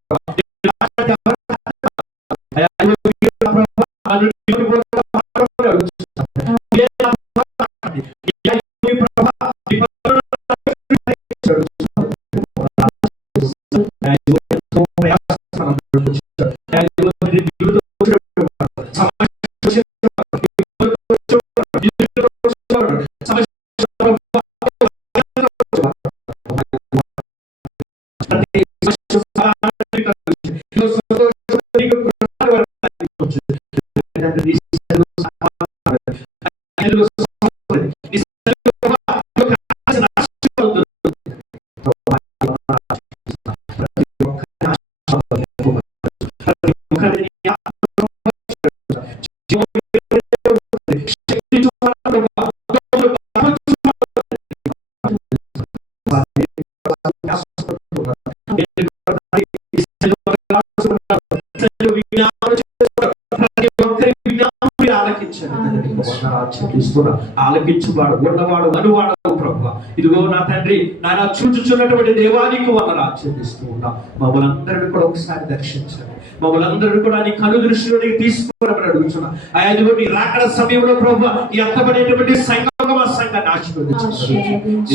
ఆలకించువాడు ఉన్నవాడు అనువాడు ప్రభు. ఇదిగో నా తండ్రి నాయన చూచుచున్నటువంటి దేవానికి వందనాలు చెల్లిస్తూ ఉన్నా. మమ్మల్ని అందరిని కూడా ఒకసారి దర్శించండి, మమ్మల్ని అందరిని కూడా నీ కను దృష్టిలోనికి తీసుకోవాలని అడుగుతున్నా. అయ్యా ఇదిగో నీ రాకడ సమయంలో ప్రభు ఈ అత్తబడేటువంటి సంఘంగా సంఘాన్ని ఆశీర్వదించుకోండి,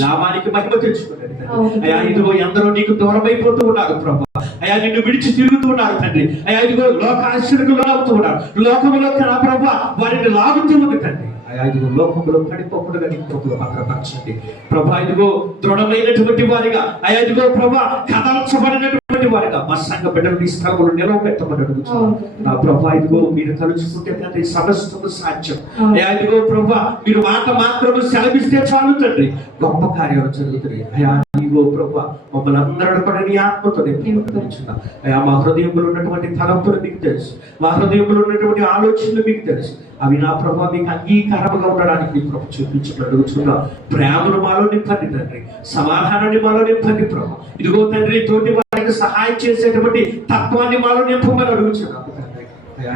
నామానికి మహిమ తెచ్చుకోండి. అయ్యా ఇదిగో ఎందరో నీకు దూరం అయిపోతూ ఉన్నారు ప్రభు. అయ్యా నిన్ను విడిచి తిరుగుతూ ఉన్నారు తండ్రి. అయ్యా ఇదిగో లోక ఆశలకు లోనవుతూ ఉన్నారు, లోకంలో నా ప్రభు వారిని లాగుతూ ఉంది తండ్రి. అయ్యా ఇదిగో లోకంలో పడిపోకుండా నీ కృపలో భద్రపరచండి ప్రభా. ఇదిగో దృఢమైనటువంటి వారిగా, అయ్యా ఇదిగో ప్రభా కదల్చబడినటువంటి వారిగా మా సంఘ బిడ్డలు నీ స్థలంలో నిలవబెట్టమని అడుగుతున్నాను నా ప్రభా. ఇదిగో మీరు తలుచుకుంటే తండ్రి సమస్తము సాధ్యం. అయ్యా ఇదిగో ప్రభా మీరు మాట మాత్రము సెలవిస్తే చాలు తండ్రి, గొప్ప కార్యాలు జరుగుతున్నాయి. అయ్యా ఇదిగో ప్రభా మమ్మల్ని అందరూ కూడా నీ ఆత్మతో నింపుచున్నా. అయ్యా మా హృదయంలో ఉన్నటువంటి తలంపులు మీకు తెలుసు, మా హృదయంలో ఉన్నటువంటి ఆలోచనలు మీకు తెలుసు. అవి నా ప్రభా మీకు అంగీకారముగా ఉండడానికి నీ ప్రభు చూపించమని అడుగుతున్నా. ప్రేమను మాలో నింపండి తండ్రి, సమాధానాన్ని మాలో నింపండి ప్రభా. ఇదిగో తండ్రి తోటి వారికి సహాయం చేసేటువంటి తత్వాన్ని మాలో నింపమని అడుగుతున్నాను తండ్రి.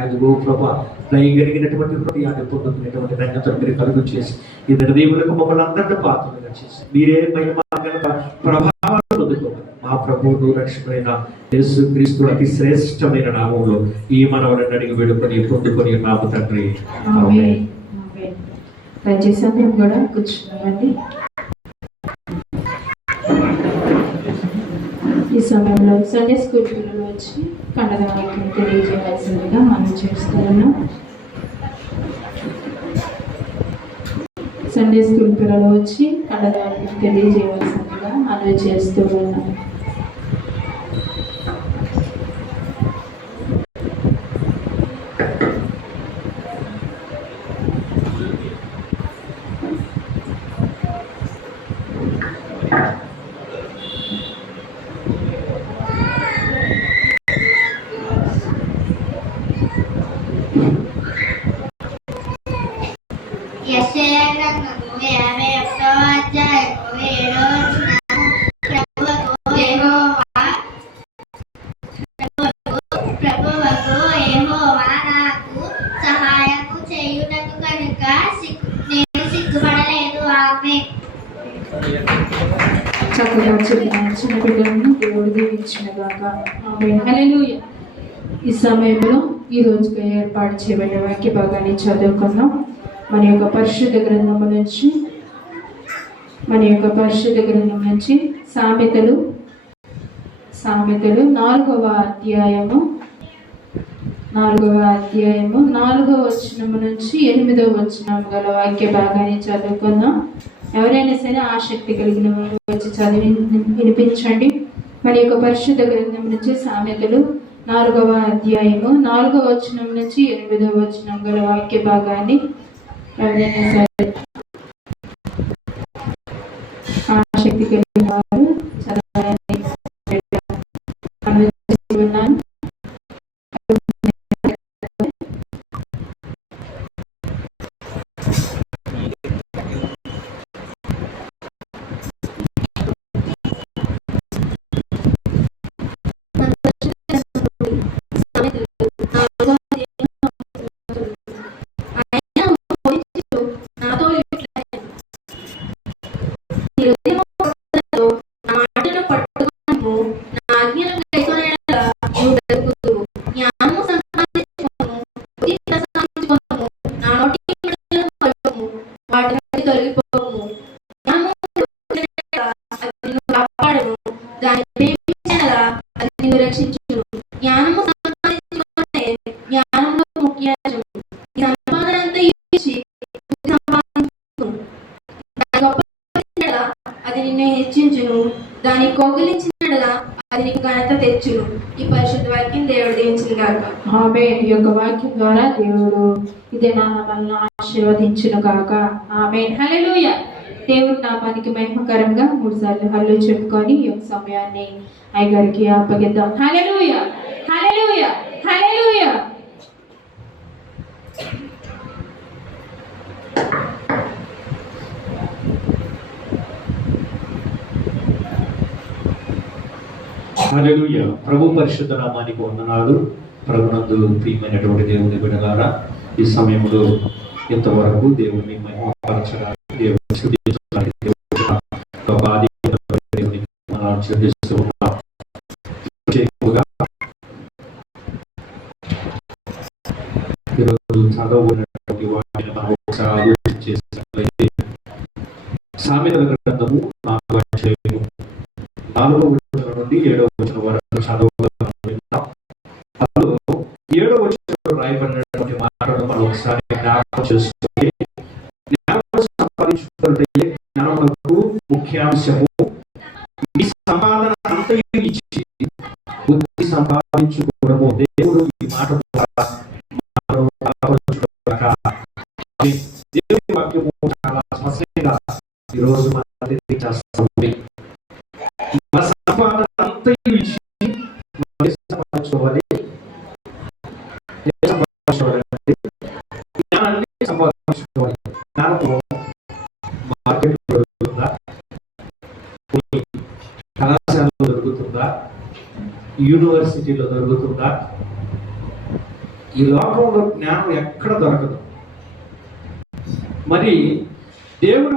ఇదిగో ప్రభా దయ కలిగినటువంటి హృదయాన్ని పొందుకునేటువంటి ధన్యతను మీరు కలుగు చేసి ఈ దేవులకు మమ్మల్ని అందరినీ పాత్రలుగా చేసి మీరే ప్రభావాలు పొందుకోవాలి. మా ప్రభువును రక్షకుడైన యేసుక్రీస్తు అతి శ్రేష్టమైన నామములో ఈ మనవలను అడిగి వేడుకొని పొందుకొని నామ తండ్రి. దయచేసి అందరం కూడా కూర్చున్నామండి. ఈ సమయంలో సండే స్కూల్ పిల్లలు వచ్చి కండదానికి తెలియజేయాల్సిందిగా మనం చేస్తున్నాం. సండే స్కూల్ పిల్లలు వచ్చి కండదానికి తెలియజేయవలసిందిగా మనం చేస్తూ ఉన్నాం. యెషయా 38వ అధ్యాయం 7వ వచనం ప్రభువుకు చక్కగా చిన్న బిడ్డలను దేవుడు దీవించిన గాక. ఆమేన్. హల్లెలూయా. ఈ సమయంలో ఈ రోజుకి ఏర్పాటు చేయబడిన వాక్య భాగాన్ని చదువుకుందాం. మన యొక్క పరిశుద్ధ గ్రంథం నుంచి సామెతలు 4వ అధ్యాయము 4వ వచనము నుంచి 8వ వచనం గల వాక్య భాగాన్ని చదువుకుందాం. ఎవరైనా సరే ఆసక్తి కలిగిన వారు వచ్చి చదివి వినిపించండి. మన యొక్క పరిశుద్ధ గ్రంథం నుంచి సామెతలు 4వ అధ్యాయము 4వ వచనం నుంచి 8వ వచనం గల వాక్య భాగాన్ని ఎవరైనా సరే ఆసక్తి కలిగిన వారు చదవాలని ఉన్నాను. దాన్ని కోగిలించినలా అది నీకు ఘనత తెచ్చును. ఈ పరిశుద్ధ వాక్యం దేవుడు దీవించిన గాక. ఆమేన్. ఈ యొక్క వాక్యం ద్వారా దేవుడు ఇదే నామములను ఆశీర్వదించును గాక. ఆమేన్. హల్లెలూయా. దేవుడి నామానికి మహిమకరంగా 3 సార్లు హల్లెలూయా చెప్పుకొని ఈ యొక్క సమయాన్ని అయ్యగారికి అప్పగిద్దాం. హల్లెలూయా, హల్లెలూయా, హల్లెలూయా. హల్లెలూయా. ప్రభు పరిశుద్ధ నామానికి వందనాలు. ప్రభునందు ప్రియమైనటువంటి దేవుని బిడ్డలారా, ఈ సమయంలో ఇంతవరకు దేవుని మహిమపరచడానికి దేవుని స్తుతించడానికి దేవునికి మనం చెల్లిస్తూ ఉన్నాం. ప్రత్యేకంగా ఈరోజు చదవబడినటువంటి వాటిని మనం ఒకసారి ఆలోచన చేసినట్లయితే సామెతల గ్రంథము 4వ అధ్యాయము 4వ వచనం నుండి 7వ వచనం వరకు చదవగలుగుతాం. అందులో 7వ వచనంలో రాయబడినటువంటి మాటలను మనం ఒకసారి జ్ఞాపకం చేసుకుంటే, జ్ఞానం సంపాదించుకుంటే జ్ఞానములకు ముఖ్యాంశము ఈ సంపాదన అంతయు ఇచ్చి బుద్ధి సంపాదించుకోవడము. దేవుడు ఈ మాట ద్వారా దేవుని వాక్యము చాలా స్పష్టంగా ఈరోజు మన తెలియజేస్తుంది. మన సంపాదన అంతయు ఇచ్చి సంపాదించుకోవాలి. జ్ఞానాన్ని సంపాదించుకోవాలి. జ్ఞానము మార్కెట్లో దొరుకుతుందా? కళాశాలలో దొరుకుతుందా? యూనివర్సిటీలో దొరుకుతుందా? ఈ లోకంలో జ్ఞానం ఎక్కడ దొరకదు. మరి దేవుడు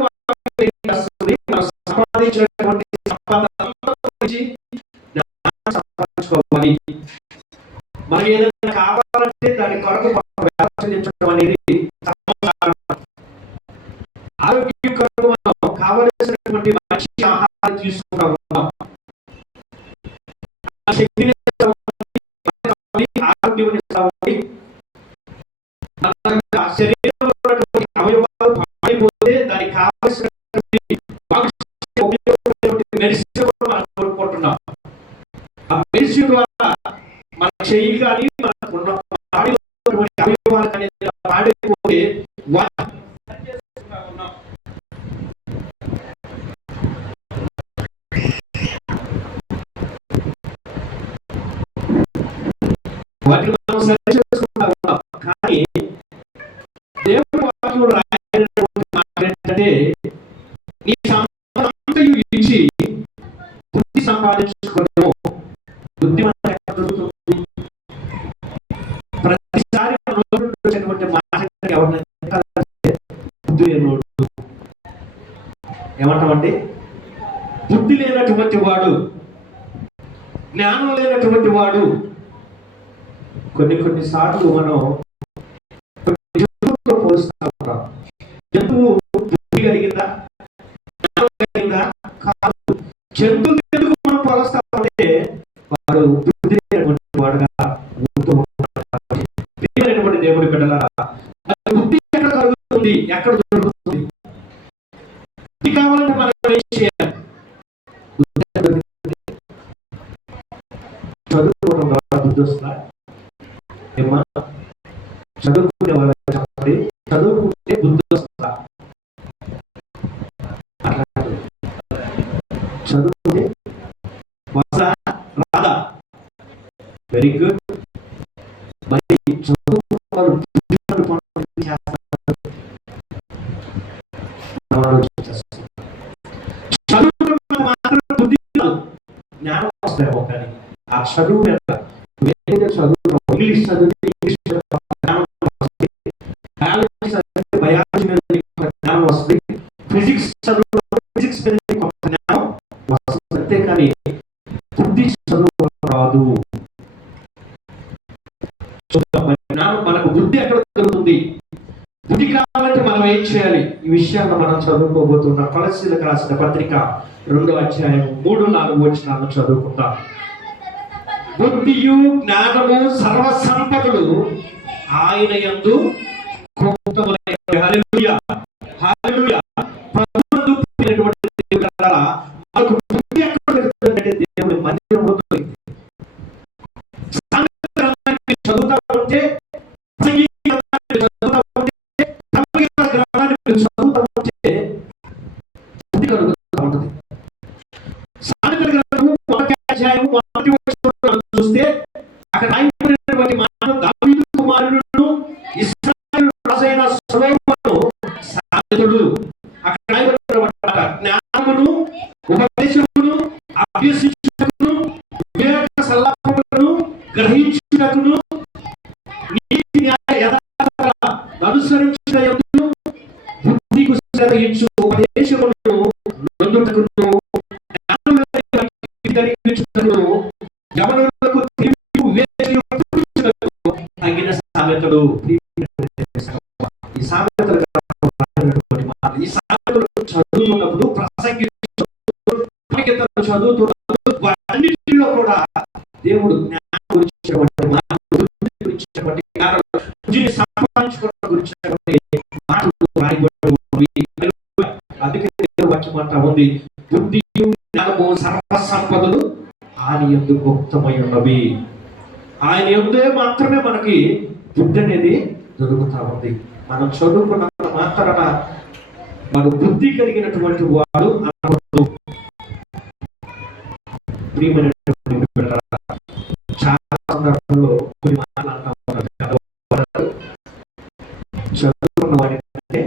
సంపాదించినటువంటి సంపాదన సంపాదించుకోవాలి. మనకి ఏదైనా కావాలంటే దాని కొరకు చెల్లించడం అనేది ఆరోగ్యం కొరకు మనం కావలసినటువంటి మంచి ఆహారం తీసుకుంటా ఉన్నాం. శక్తిని ఆరోగ్యం శరీరంలో ఉన్నటువంటి అవయవాలు పడిపోతే దానికి కావలసినటువంటి మెడిసిన్ మనం కోరుకుంటున్నాం. ఆ మెడిసిన్ ద్వారా మన చెయ్యి కానీ మనకున్న అవయవాలు కానీ పాడిపోతే వాటిని మనం సరి చేసుకుంటా ఉన్నాం. కానీ దేవుని వాక్యంలో రాయబడినటువంటి మాట ఏంటంటే, నీ సంపాదన ఇచ్చి బుద్ధి సంపాదించుకోవడం. బుద్ధి మనకు ఎక్కడ దొరుకుతుంది? ప్రతిసారి మన నోటి నుండి వచ్చినటువంటి మాట ఎవరినంటే బుద్ధి లేనోడు ఏమంటామండి? బుద్ధి లేనటువంటి వాడు, జ్ఞానం లేనటువంటి వాడు. కొన్నిసార్లు మనం జంతువుతో పోలుస్తా ఉంటాం. జంతువు బుద్ధి కలిగిందా, జ్ఞానం కలిగిందా? కాదు. జంతువు ఎందుకు మనం పోలుస్తామంటే వాడు బుద్ధి లేనటువంటి వాడుగా ఉంటూ ఉంటాడు. ప్రియమైనటువంటి దేవుడి బిడ్డలారా, బుద్ధి ఎక్కడ కలుగుతుంది, ఎక్కడ దొరుకుతుంది? బుద్ధి కావాలంటే మనం ఏం చేయాలి? చదువుకోవడం ద్వారా బుద్ధి వస్తుందా? ఏమా చదువుకునే వాళ్ళ చెప్పండి, చదువుకుంటే బుద్ధి వస్తుందా? చదువుకుంటే వస్తుందా రాదా? Very good. మరి చదువుకున్న వాళ్ళు చదువుకున్న మాత్రం బుద్ధి జ్ఞానం వస్తాయేమో, కానీ ఆ చదువు ఏదైతే చదువు ఇంగ్లీష్ చదివితే ఇంగ్లీష్ జ్ఞానం వస్తుంది, బయాలజీ చదివితే బయాలజీ మీద జ్ఞానం వస్తుంది, ఫిజిక్స్ చదువు ఫిజిక్స్ మీద జ్ఞానం వస్తుంది. అంతేకాని బుద్ధి చదువు రాదు. జ్ఞానం మనకు బుద్ధి ఎక్కడ దొరుకుతుంది? బుద్ధి కావాలంటే మనం ఏం చేయాలి? ఈ విషయాన్ని మనం చదువుకోబోతున్న కొలస్సీలకు రాసిన పత్రిక 2వ అధ్యాయం 3-4 వచనాలను చదువుకుందాం. బుద్ధియు జ్ఞానము సర్వ సంపదలు ఆయన యందు కృతములైనవి. హల్లెలూయా, హల్లెలూయా. ప్రభువునందు పుట్టినటువంటి దేవులారా, మనకు బుద్ధి ఎక్కడ దొరుకుతుందంటే దేవుని మందిరంలో దొరుకుతుంది. సాంఘిక చదువుతా ఉంటే, చదువుతా ఉంటే బుద్ధి కలుగుతూ ఉంటుంది. సామెతల గ్రంథము 1వ అధ్యాయం 1వ వచనం చూస్తే అక్కడ రాయబడినటువంటి మాట, దావీదు కుమారుడు ఇశ్రాయేలు రాజైన సొలొమోను సామెతలు. అక్కడ రాయబడినటువంటి మాట, జ్ఞానమును ఉపదేశమును అభ్యసించుటకును వివేక సల్లాపములను గ్రహించుటకును నీతి న్యాయ యథార్థత అనుసరించుటకును బుద్ధికి ఉదయించు ఉపదేశములను నొందుటకును యవనులకు తగిన సామెతలు. ఈ సామెతలు చదువుతున్నప్పుడు, ప్రసంగిస్తున్నప్పుడు, చదువుతున్నప్పుడు అన్నిటిలో కూడా దేవుడు జ్ఞానం గురించినటువంటి సంపాదించుకోవడం గురించినటువంటి మాటలు రాయబడి. అందుకే వాక్యమంతా ఉంది, బుద్ధియు జ్ఞానము సర్వ సంపదలు ఆయన యందు గుప్తమై ఉన్నవి. ఆయన యందే మాత్రమే మనకి బుద్ధి అనేది దొరుకుతా ఉంది. మనం చదువుకున్నంత మాత్రాన మన బుద్ధి కలిగినటువంటి వాడు అన్నప్పుడు చాలా సందర్భంలో కొన్ని మాటలు అంటా ఉన్నారు. చదువుకున్న వాడికంటే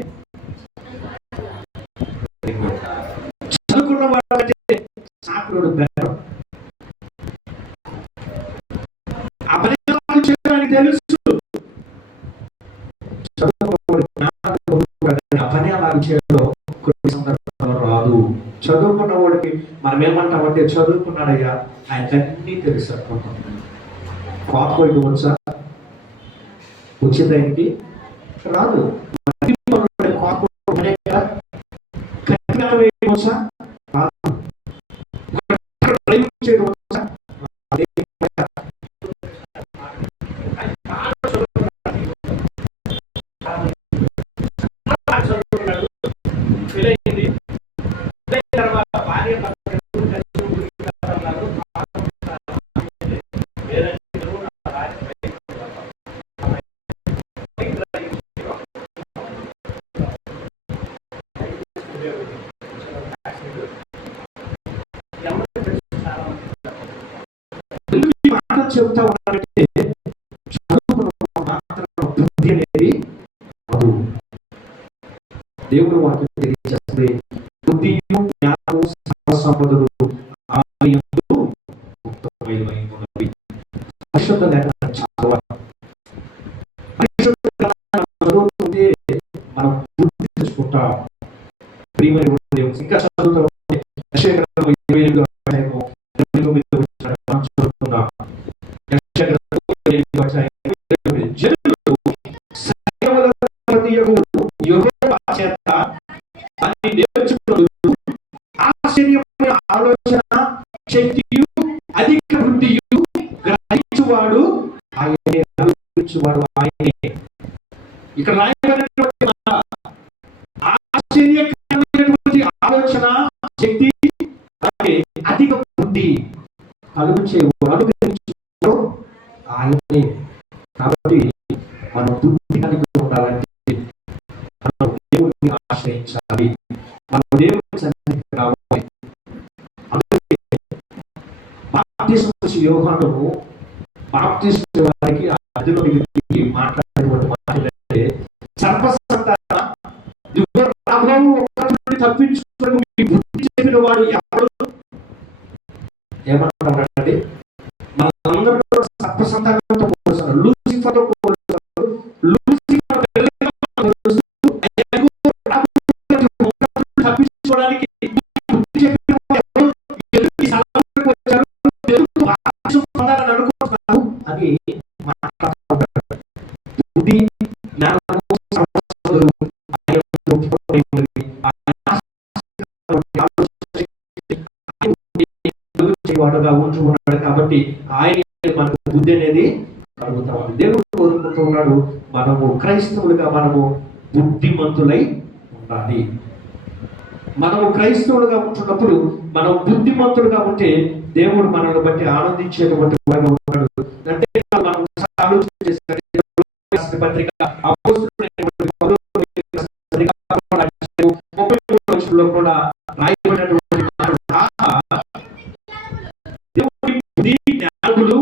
చదువుకున్న వాడంటే సాకుడు బెటర్. ఆ పని చేయడానికి తెలుసు. ఆ పని అలాగే చేయడం కొన్ని సందర్భాల్లో రాదు. చదువుకున్న వాడికి మనం ఏమంటామంటే, చదువుకున్నాడయ్యా, ఆయనకి అన్నీ తెలుసు అనుకుంటాం. కోపం వచ్చా? వచ్చింది ఆయనకి రాదు. వచ్చా? రాదు. చెప్తా ఉన్నారంటే చదువుకున్న మాత్రం బుద్ధి అనేది అదు. దేవుడు వాక్యం తెలియజేస్తుంది, బుద్ధియు జ్ఞానము సర్వ సంపదలు ఆయన యందు గుప్తమైనవి ఉన్నవి. పరిశుద్ధ లేఖనం చదవాలి. పరిశుద్ధ లేఖనం చదువుతుంటే మనం బుద్ధి తెచ్చుకుంటాం. ప్రియమైన దేవుడు ఇంకా చదువుతూ ఉంటే యెషయా గ్రంథం 28వ అధ్యాయము 29వ వచనాన్ని మనం చూస్తున్నాం. యెషయా గ్రంథము 28వ అధ్యాయము 29. జనులు సైన్యములధిపతి యెహోవా చేత అని నేర్చుకొనుచు ఆశ్చర్యమైన ఆలోచన శక్తియు అధిక బుద్ధియు గ్రహించువాడు ఆయనే. గ్రహించువాడు ఆయనే. ఇక్కడ రాయబడినటువంటి ఆశ్చర్యకరమైనటువంటి ఆలోచన శక్తి అలాగే అధిక బుద్ధి కలుగుచేవాడు ఆయనే. కాబట్టి మనం బుద్ధి కలిగి ఉండాలంటే మనం దేవుడిని ఆశ్రయించాలి, మనం దేవుని సన్నిధికి రావాలి. అందుకే బాప్తిస్మ యోహాను బాప్తిస్మ వారికి ఆ అధిలోనికి దిగి మాట్లాడినటువంటి మాటలంటే, సర్వసంతాన తప్పించుకుని మీ బుద్ధి చెప్పిన వాడు ఎవరు ఏమంటారండి? మనందరూ సర్వసంతానంతో పోలుస్తారు, లూసిఫర్తో పోలుస్తారు. లూసిఫర్ తప్పించుకోవడానికి బుద్ధి చెప్పిన వాడు అనుకుంటున్నారు అని మాట్లాడుతున్నారు. బుద్ధి వాడుగా ఉంచుకున్నాడు. కాబట్టి ఆయన మనకు బుద్ధి అనేది కలుగుతాం. దేవుడు కోరుకుంటున్నాడు మనము క్రైస్తవులుగా మనము బుద్ధిమంతులై ఉండాలి. మనము క్రైస్తవులుగా ఉంటున్నప్పుడు మనం బుద్ధిమంతులుగా ఉంటే దేవుడు మనల్ని బట్టి ఆనందించేటువంటి వాడుగా ఉన్నాడు. అంటే మనం ఆలోచన చేసిన పత్రిక కూడా రాయబడినటువంటి దేవుడి బుద్ధి జ్ఞానులు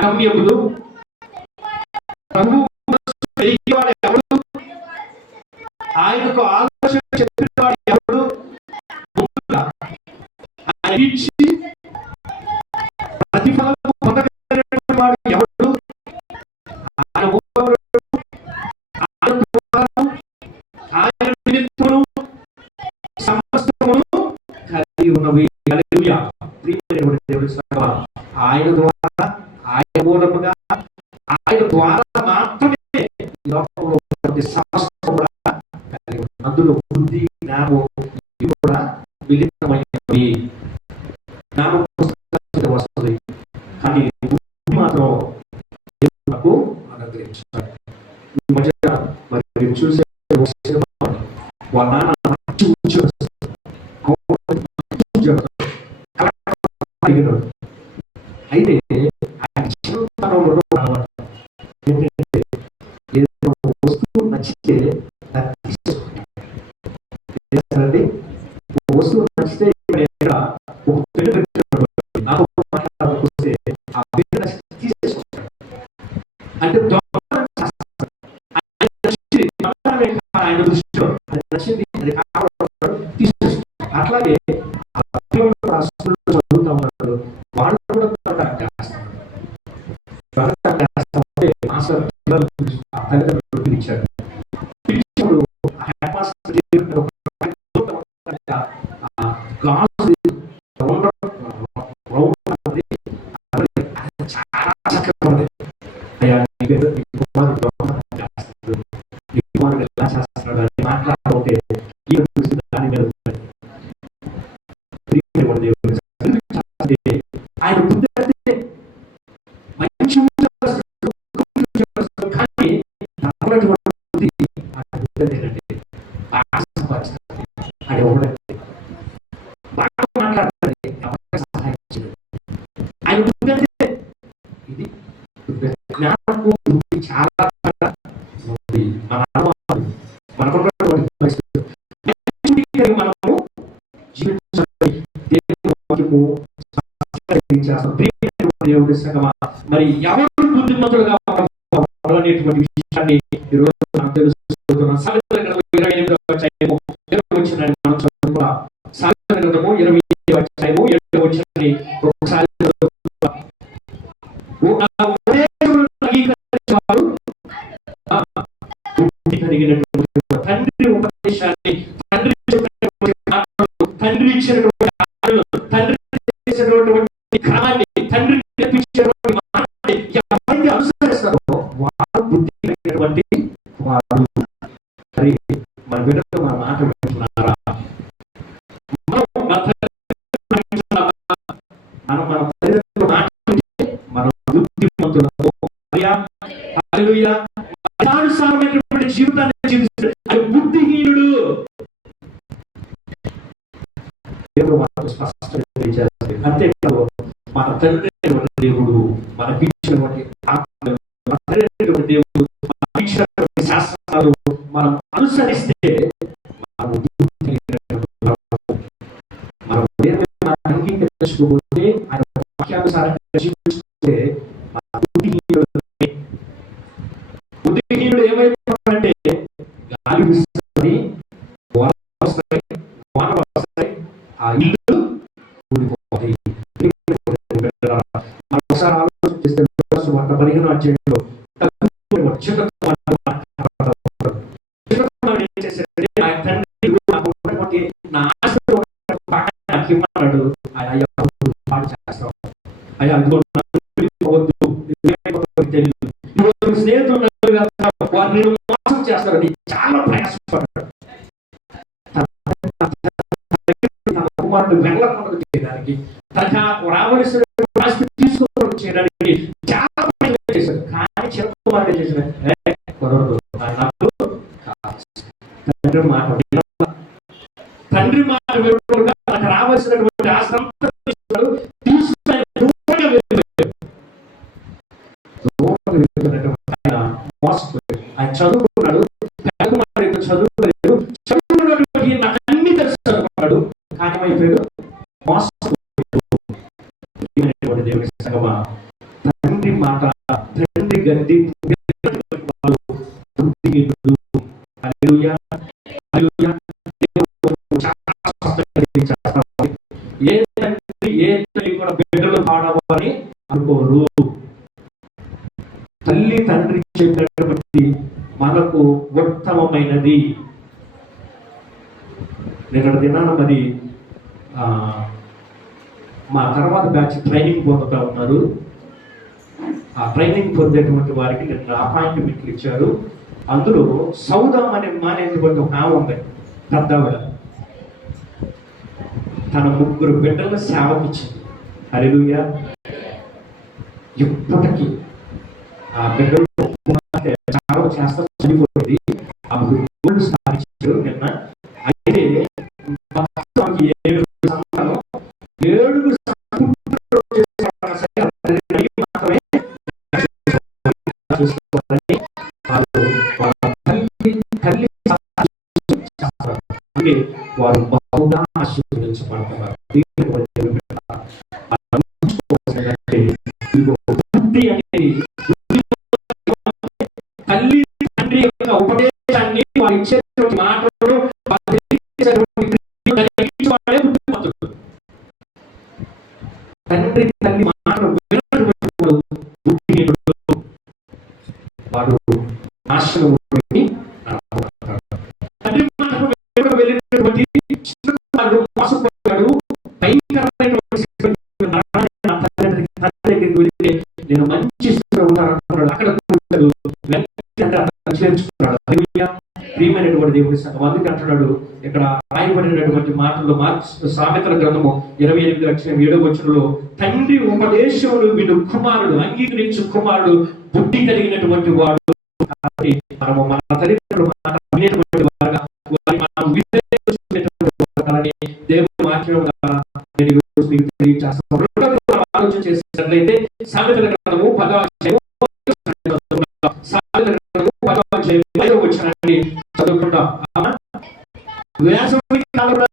గమ్యములు ప్రభువు ఎవరు, ఆయనకు ఆలోచన చెప్పిన వాడు ఎవరు, ఆయన ఇచ్చి ప్రతిఫలము పొందగలిగినటువంటి వాడు ఎవరు, ఆయన నిమిత్తమును సమస్తమును కలిగి ఉన్నవి. హల్లెలూయా. ప్రియమైనటువంటి దేవుని సంగమా, ఆయన ద్వారా, ఆయన మూలముగా, ఆయన ద్వారా మాత్రమే లోకంలో సమస్తం కూడా కలిగి ఉంది. అందులో బుద్ధి జ్ఞానము ఇవి కూడా మిళితమైనవి. జ్ఞానం వస్తుంది కానీ బుద్ధి మాత్రం దేవుడు అనుగ్రహించాడు. ఈ మధ్య మరి మీరు చూసే వాళ్ళ నాన్న అయితే ఆయన చిన్నతనంలో ఏంటంటే ఏదైనా వస్తువు నచ్చితే దాన్ని తీసేసుకుంటారండి. వస్తువు నచ్చితే ఒక పెళ్లి పెట్టినప్పుడు నాతో మాట్లాడుకొస్తే ఆ పెళ్లి నచ్చితే తీసేసుకుంటాడు. అంటే ఆయన దృష్టిలో అది నచ్చింది, అది కావాలంటాడు, తీసేసుకుంటాడు. అట్లాగే చదువుతా ఉన్నారు, వాళ్ళు కూడా తల్లిదండ్రులు పిలిచాడు. పిలిచినప్పుడు చాలా చక్కగా మాట్లాడుతుంటే దాని మీద ఆయన బుద్ధి మంచి కానీ అది ఒకటి బాగా మాట్లాడుతుంది, సహాయం చేయదు. ఆయన బుద్ధి అంటే ఇది జ్ఞానము బుద్ధి చాలా ఉంది. మన అనుభవాలు మనకున్నటువంటి పరిస్థితులు మనము జీవించాలి. దేవుడి సంగమా, మరి ఎవరు బుద్ధిమంతులుగా అనేటువంటి విషయాన్ని ఈరోజు నాకు తెలుసుకుంటున్నాం. సామెతల గ్రంథము 28వ అధ్యాయము 7వ వచనాన్ని మనం చదువుకుందాం. సామెతల గ్రంథము 28వ అధ్యాయము 7వ వచనాన్ని ఒకసారి చదువుకుందాం. కలిగినటువంటి తండ్రి ఉపదేశాన్ని, తండ్రి చెప్పినటువంటి మాటలు, తండ్రి ఇచ్చినటువంటి ఆటలు, తండ్రి చేసినటువంటి క్రమాన్ని, తండ్రి నేర్పించినటువంటి మాటని ఎవరైతే అనుసరిస్తారో వారు బుద్ధి కలిగినటువంటి వారు. మరి మన బిడ్డలు మన మాట వింటున్నారా? మనం మన తల్లిదండ్రుల మాట వింటే మనం బుద్ధిమంతులము. హల్లెలూయా. మతానుసారమైనటువంటి జీవితాన్ని జీవిస్తాడు అది బుద్ధిహీనుడు. దేవుడు మనకు స్పష్టంగా తెలియజేస్తాడు. అంతేకాదు మన తండ్రి దేవుడు మనకి ఇచ్చినటువంటి ఆత్మ, మన తండ్రి దేవుడు మనకి ఇచ్చినటువంటి శాస్త్రాలు మనం అనుసరిస్తే మనం అంగీకరించకపోతే ఆయన వాక్యానుసారంగా జీవిస్తే బుద్ధిహీనుడు ఏమైపోతాడంటే గాలి వీస్తుంది, వాన వస్తాయి, ఆ ఇల్లు కూలిపోతాయి. మనం ఒకసారి ఆలోచన చేస్తే 15వ అధ్యాయంలో నా ఆశతో ఇమ్మన్నాడు. ఆయన పాటు చేస్తాం. అయ్యా తెలియదు స్నేహితులు వారిని మోసం చేస్తారని చాలా ప్రయాసపడ్డాడు. తన కుమారుడు వెళ్ళకుండా చేయడానికి, తనకు రావలసిన ఆస్తి తీసుకోవడం చేయడానికి చాలా ప్రయత్నం చేశాడు. కానీ చిన్న కుమారుడు చేసిన తండ్రి మాట వినకుండా తనకు రావాల్సినటువంటి ఆస్తి అంతా తీసుకుని ఆయన చదువుకున్నాడు. చదువుకోలేదు, చదువుకున్నటువంటి నాకు అన్ని తెలుసు అనుకున్నాడు. కానీ ఏమైపోయాడు? మోసపోయాడు. దేవుని సంగమా, తండ్రి మాట, తండ్రి గడ్డి ఏ తండ్రి ఏ తల్లి కూడా బిడ్డలు పాడవని అనుకోరు. తల్లి తండ్రి చెప్పినటువంటి మనకు ఉత్తమమైనది. నిన్న దినాన మరి మా తర్వాత బ్యాచ్ ట్రైనింగ్ పొందుతూ ఉన్నారు. ఆ ట్రైనింగ్ పొందేటువంటి వారికి నిన్న అపాయింట్మెంట్లు ఇచ్చారు. అందులో సౌదా మానేటువంటి ఒక ఆమె ఉంది, పెద్దవిడ. తన 3 బిడ్డల సేవకిచ్చింది. హల్లెలూయా. ఇప్పటికీ ఆ బిడ్డలు సేవ చేస్తా చనిపోయింది. ఆ గోల్డ్ స్థాపించారు నిన్న. అయితే 7 సంతానం, 7 వారు బహుగా ఆశీర్వదించబడతారు. తల్లి తండ్రి యొక్క ఉపదేశాన్ని వారు ఇచ్చేటువంటి మాటలు తండ్రి తల్లి మాటలు వినటువంటి బుద్ధిహీనుడు వాడు నాశనం వెళ్ళినటువంటి మోసపోయాడు. నేను మంచి అక్కడ చేర్చుకున్నాడు. ప్రియమైనటువంటి దేవుడి సంఘం. అందుకే అంటున్నాడు ఇక్కడ రాయబడినటువంటి మాటల్లో సామెతల గ్రంథము 28:7 తండ్రి ఉపదేశములు విను కుమారుడు, అంగీకరించు కుమారుడు బుద్ధి కలిగినటువంటి వాడు. కాబట్టి మనము మన తల్లిదండ్రుల మాట వినేటువంటి వారుగా దేవుని వాక్యం ఆలోచన చేసినట్లయితే సామెతల గ్రంథము 10వ అధ్యాయం వచ్చినండి చదువుకుంటాం. వేసవి కాలంలో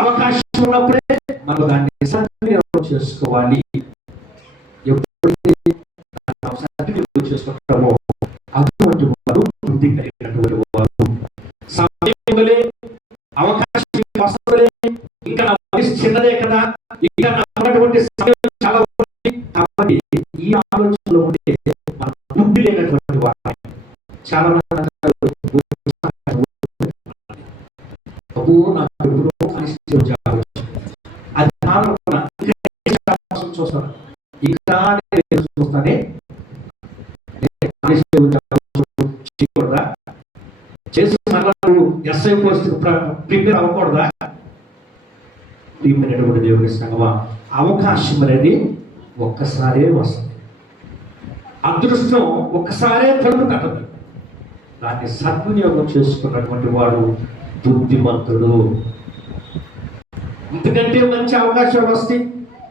అవకాశం ఉన్నప్పుడే మనం దాన్ని సద్వినియోగం చేసుకోవాలి. ఎప్పుడైతే చేసుకుంటామో అటువంటి వారు బుద్ధి కలిగినటువంటి వారు. సమయంలో అవకాశం వస్తుందే, ఇంకా నా వయసు చిన్నదే కదా, ఇంకా ఉన్నటువంటి సమయం చాలా ఆలోచనలో ఉంటే మన బుద్ధి లేనటువంటి వారు. చాలా మంది నాకు ఎప్పుడో కానిస్టేబుల్ జాబ్ వచ్చింది, అది చూస్తాను ఇంకా చూస్తానే కానిస్టేబుల్ జాబ్ చేయకూడదా, చేసి మళ్ళీ ఎస్ఐ పోస్ట్ ప్రిపేర్ అవ్వకూడదా? ప్రియమైనటువంటి దేవుని సంగమా, అవకాశం అనేది ఒక్కసారే వస్తుంది, అదృష్టం ఒక్కసారే తలుపు తట్టదు. దాన్ని సద్వినియోగం చేసుకున్నటువంటి వాడు బుద్ధిమంతుడు. ఇంతకంటే మంచి అవకాశాలు వస్తాయి,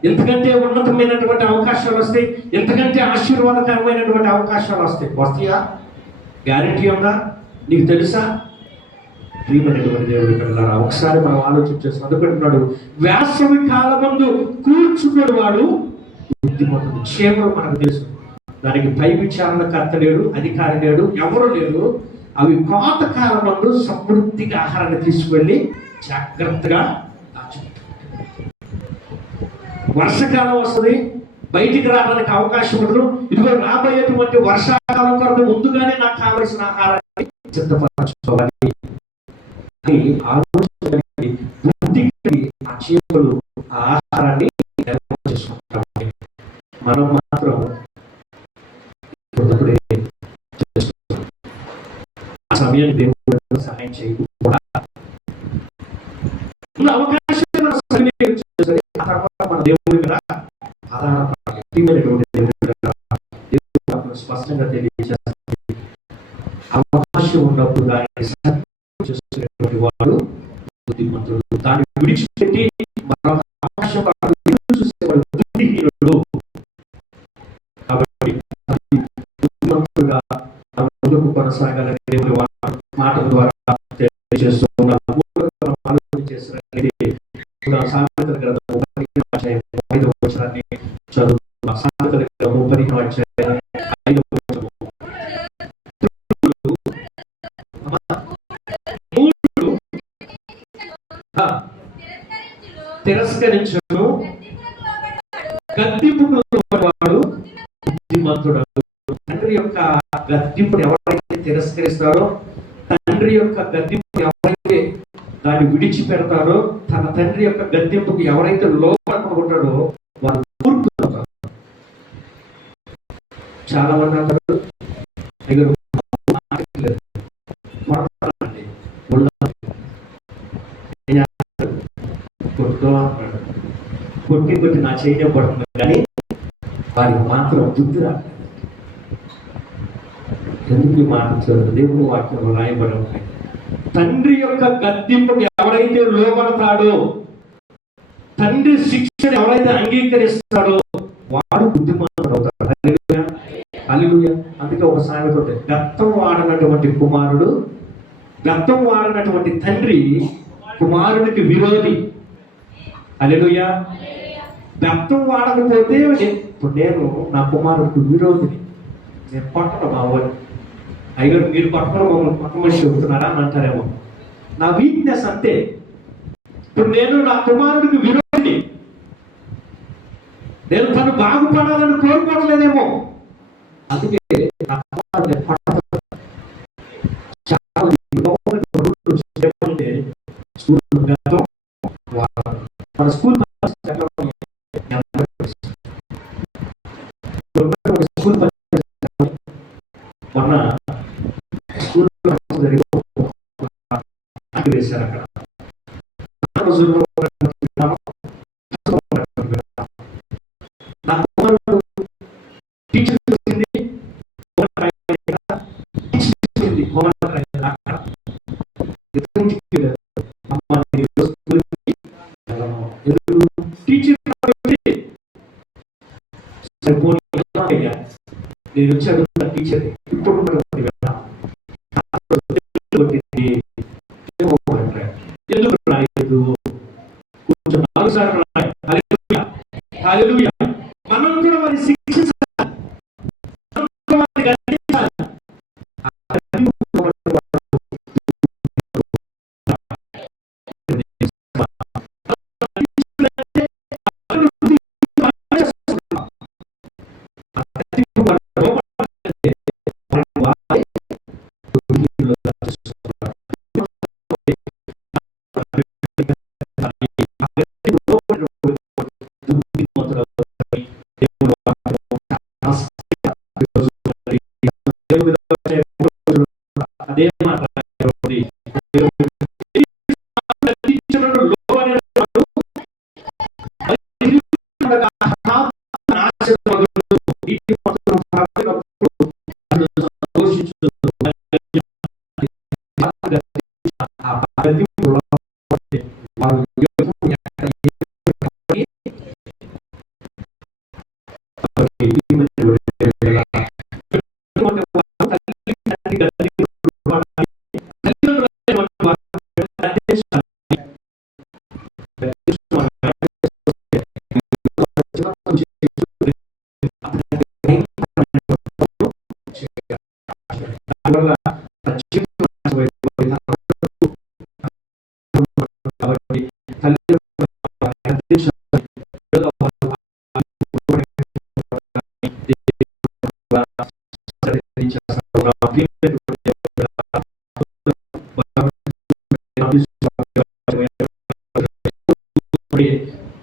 ఎంతకంటే ఉన్నతమైనటువంటి అవకాశాలు వస్తాయి, ఎంతకంటే ఆశీర్వాదకరమైనటువంటి అవకాశాలు వస్తాయా? గ్యారెంటీ ఉందా? నీకు తెలుసా? ప్రియమైనటువంటి దేవుడి పిల్లలారా, ఒకసారి మనం ఆలోచించేసి అందుకుంటున్నాడు, వేసవి కాలమందు కూర్చుకుని వాడు బుద్ధిమంతుడు. క్షేమం మనకు తెలుసు, దానికి పై విచారణకర్త లేడు, అధికారి లేడు, ఎవరు లేరు. అవి కోత కాలమందు సమృద్ధిగా ఆహారాన్ని తీసుకువెళ్ళి జాగ్రత్తగా దాచిపెట్టు. వర్షకాలం వస్తుంది, బయటికి రావడానికి అవకాశం ఉండదు. ఇదిగో రాబోయేటువంటి వర్షాకాలం కొరకు ముందుగానే నాకు కావలసిన ఆహారాన్ని సిద్ధపరచుకోవాలి అని ఆలోచన బుద్ధికి ఆ చేపలు ఆహారాన్ని చేసుకుంటాం. మనం మాత్రం ఆ సమయాన్ని దేవుడు సహాయం చేయకుండా అవకాశం మన దేవుడి మీద ఆధారపడాలి. స్పష్టంగా తెలియజేస్తుంది, అవకాశం ఉన్నప్పుడు దాన్ని చేసుకునేటువంటి వాడు బుద్ధిమంతుడు. దాన్ని విడిచిపెట్టి మరొక అవకాశం చూసేవాడు బుద్ధిహీనుడు. కాబట్టి బుద్ధిమంతుడుగా ముందుకు కొనసాగాలని దేవుని మాటల ద్వారా తెలియజేస్తూ ఉన్నారు. ఆలోచన చేసినట్లయితే సామెతల గ్రంథం 15వ వచనాన్ని చదువుతున్నాం. సామెతల గ్రంథం 15వ అధ్యాయం 5వ వచనం. తిరస్కరించును, గద్దింపును వాడు బుద్ధిమంతుడు. తండ్రి యొక్క గద్దింపును ఎవరైతే తిరస్కరిస్తారో, తండ్రి యొక్క గద్దింపు ఎవరైతే దాన్ని విడిచిపెడతారో, తన తండ్రి యొక్క గద్దింపుకి ఎవరైతే లోపడుకుంటాడో వారు కూర్చుంటారు. చాలా మంది అంటారు, కొట్టి నా చేయడం పడుతుంది, కానీ వారికి మాత్రం బుద్ధి రాలేదు. ఎందుకు ఈ మాట చూడదు? దేవుని వాక్యంలో రాయబడి ఉన్నాయి, తండ్రి యొక్క గద్దింపుకి ఎవరైతే లోబడతాడో, తండ్రి శిక్షను ఎవరైతే అంగీకరిస్తాడో వాడు బుద్ధిమంతుడు అవుతాడు. హల్లెలూయా, హల్లెలూయా. అందుకే ఒక సామెత ఉంది, గతం వాడనటువంటి కుమారుడు, గతం వాడనటువంటి తండ్రి కుమారుడికి విరోధి. హల్లెలూయా. గతం వాడకపోతే ఇప్పుడు నేను నా కుమారుడికి విరోధిని, నేను పట్టను మా వాడిని. అయ్యారు మీరు పట్టుకుని మమ్మల్ని పక్క మనిషి చెబుతున్నారా అని అంటారేమో. నా వీక్నెస్ అంతే. ఇప్పుడు నేను నా కుమారుడికి విరోధిని, నేను తను బాగుపడాలని కోరుకోవట్లేదేమో. అందుకే నా కుమారుడిని పట్టదు. మన స్కూల్ మొన్న స్కూల్ వేశారు. అక్కడ నా కుమారుడు టీచర్ వచ్చింది, నేను వచ్చి అడుగుతున్న టీచర్ ఇప్పుడు ఎందుకు రాయలేదు? కొంచెం 4 సార్లు రాయి. హల్లెలూయా, హల్లెలూయా. మనం కూడా వారి శిక్షించాలి,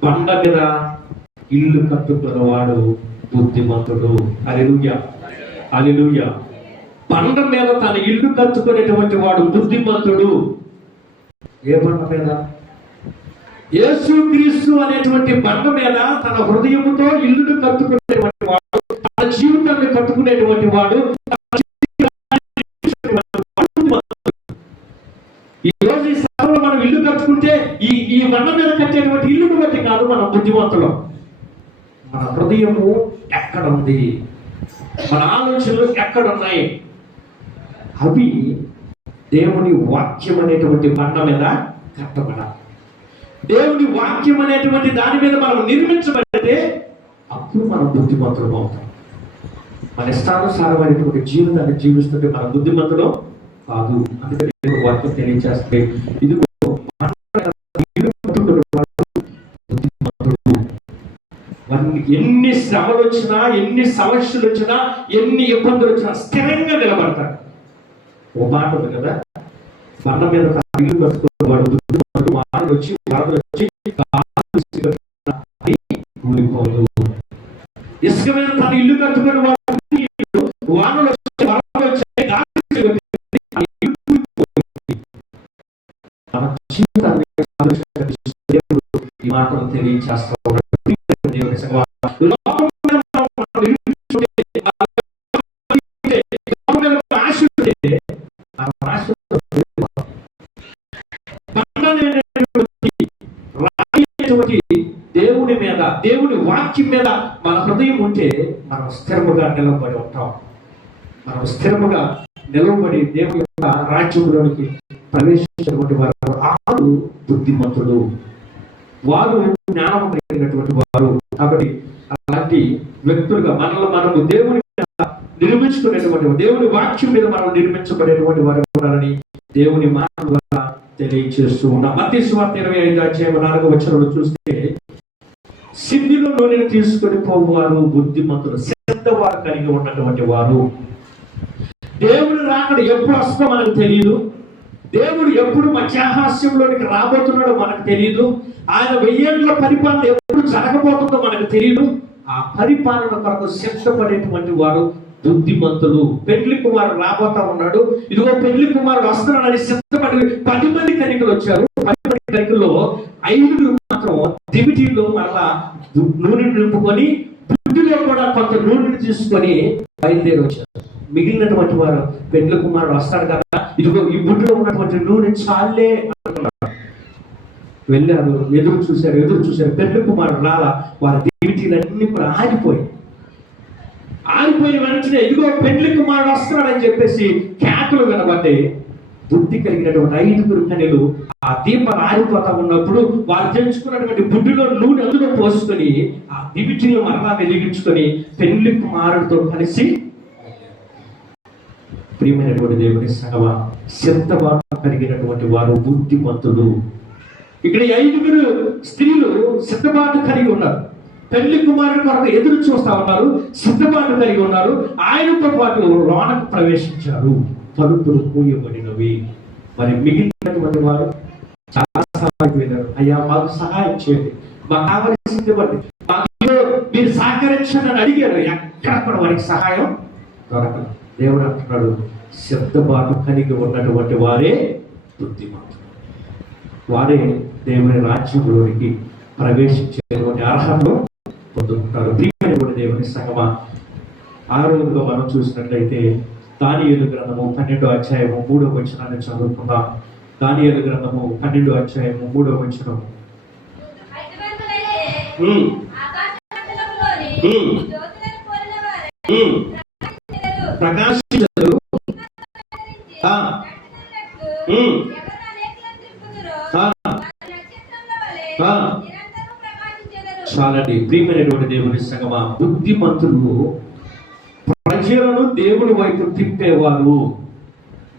బండ మీద ఇల్లు కట్టుకున్నవాడు బుద్ధిమంతుడు. హల్లెలూయా, హల్లెలూయా. బండ మీద తన ఇల్లు కట్టుకునేటువంటి వాడు బుద్ధిమంతుడు. ఏ బండ మీద? యేసుక్రీస్తు అనేటువంటి బండ మీద తన హృదయముతో ఇల్లును కట్టుకునేటువంటి వాడు, తన జీవితాన్ని కట్టుకునేటువంటి వాడు. ఈ రోజు ఈ స్థలంలో మనం ఇల్లు కట్టుకుంటే ఈ బండ మీద కట్టేటువంటి ఇల్లును బట్టి కాదు మనం బుద్ధిమంతులం. మన హృదయము ఎక్కడ ఉంది, మన ఆలోచనలు ఎక్కడ ఉన్నాయి, అవి దేవుని వాక్యం అనేటువంటి బండ మీద కట్టబడాలి. దేవుని వాక్యం అనేటువంటి దాని మీద మనం నిర్మించబడితే అప్పుడు మనం బుద్ధిమంతులు అవుతాం. మన ఇష్టానుసారమైనటువంటి జీవితాన్ని జీవిస్తుంటే మన బుద్ధిమంతులు కాదు. అందుకని దేవుని వాక్యం తెలియజేస్తే ఇదిగో ఎన్ని శ్రమలు వచ్చినా, ఎన్ని సమస్యలు వచ్చినా, ఎన్ని ఇబ్బందులు వచ్చినా స్థిరంగా నిలబడతాడు. ఓ మాట ఉంది కదా, బండ మీద ఇల్లు కట్టుకునేవాడు బుద్ధిమంతుడు. వానలు వచ్చి వరదలు వచ్చి కూలిపోదు. ఇసుక మీద తన ఇల్లు కట్టుకునే వాడు వానలు వచ్చి వరదలు వచ్చి మన జీవితాన్ని ఈ మాటలు తెలియజేస్తా ఉన్నాడు. దేవుని మీద, దేవుని వాక్యం మీద మన హృదయం ఉంటే మనం స్థిరముగా నిలబడి ఉంటాం. మనం స్థిరముగా నిలబడి దేవుని యొక్క రాజ్యంలోనికి ప్రవేశించినటువంటి వారు ఆరు బుద్ధిమంతులు, వారు జ్ఞానం కలిగినటువంటి వారు. కాబట్టి అలాంటి వ్యక్తులుగా మనము దేవుని మీద నిర్మించుకునేటువంటి, దేవుని వాక్యం మీద మనం నిర్మించబడేటువంటి వారు ఉండాలని దేవుని మాటల ద్వారా తెలియజేస్తూ ఉన్నాం. మత్తయి సువార్త 25:4 చూస్తే, సిద్ధిలో నూనెను తీసుకొని పోవారు బుద్ధిమంతులు, శ్రద్ధవారు కలిగి ఉన్నటువంటి వారు. దేవుని రాకడ ఎప్పుడు వస్తుందో మనకు తెలియదు. దేవుడు ఎప్పుడు మధ్యాహాస్యంలోనికి రాబోతున్నాడో మనకు తెలియదు. ఆయన 1000 ఏళ్ల పరిపాలన ఎప్పుడు జరగబోతుందో మనకు తెలియదు. ఆ పరిపాలన కొరకు సిద్ధపడేటువంటి వారు బుద్ధిమంతులు. పెళ్లి కుమారుడు రాబోతా ఉన్నాడు, ఇదిగో పెళ్లి కుమారుడు వస్తున్నాడని సిద్ధపడి 10 మంది కనికలు వచ్చారు. 10 మంది కనికల్లో 5 మాత్రం దివిటీలో మరలా నూనె నింపుకొని, బుద్ధిలో కూడా కొంత నూనెని తీసుకొని బయలుదేరి వచ్చారు. మిగిలినటువంటి వారు పెళ్లి కుమారుడు వస్తాడు కదా, ఇదిగో ఈ బుడ్డిలో ఉన్నటువంటి నూనె చాలే అనుకున్నారు. వెళ్ళారు, ఎదురు చూశారు. పెళ్లి కుమారుడు రాలా. వారి దివిటీలన్నీ కూడా ఆరిపోయిన వెంటనే ఇదిగో పెళ్లి కుమారుడు వస్తున్నాడని చెప్పేసి కేకలు వినబడ్డాయి. బుద్ధి కలిగినటువంటి 5 కన్యలు ఆ దీపం ఆరిపోతా ఉన్నప్పుడు వారు తెచ్చుకున్నటువంటి బుడ్డిలో నూనె అందులో పోసుకొని ఆ దివిటీని మరలా వెలిగించుకొని పెళ్లి కుమారుడితో కలిసి, ప్రియమైనటువంటి దేవుని సంగమ, సిద్ధవారు కలిగినటువంటి వారు బుద్ధిమంతులు. ఇక్కడ 5 స్త్రీలు సిద్ధబాటు కలిగి ఉన్నారు. పెళ్లి కుమారుడి కొరకు ఎదురు చూస్తా ఉన్నారు, సిద్ధబాటు కలిగి ఉన్నారు. ఆయనతో పాటు లోనకు ప్రవేశించారు. తలుపులు మూయబడినవి. మరి మిగిలినటువంటి వారు చాలా సహాయం వెళ్ళారు. అయ్యా మాకు సహాయం చేయండి, మాకు కావలసింది బట్టి మీరు సహకరించండి అని అడిగారు. ఎక్కడ కూడా వారికి సహాయం దొరకదు. దేవుడు అంటున్నాడు, సిద్ధబాటు కలిగి ఉన్నటువంటి వారే బుద్ధిమంతులు, వారే దేవుని రాజ్యంలోనికి ప్రవేశించేటువంటి అర్హతను పొందుకుంటారు. దేవుని సంగమా, ఆ రోజుగా మనం చూసినట్లయితే దానియేలు గ్రంథము 12వ అధ్యాయము 3వ వచనాన్ని చదువుకుందాం. దానియేలు గ్రంథము 12వ అధ్యాయము 3వ వచనం. ప్రకాశించదు, చాలండి. ప్రియమైనటువంటి దేవుని సంగమా, బుద్ధిమంతులు ప్రజలను దేవుని వైపు తిప్పేవారు.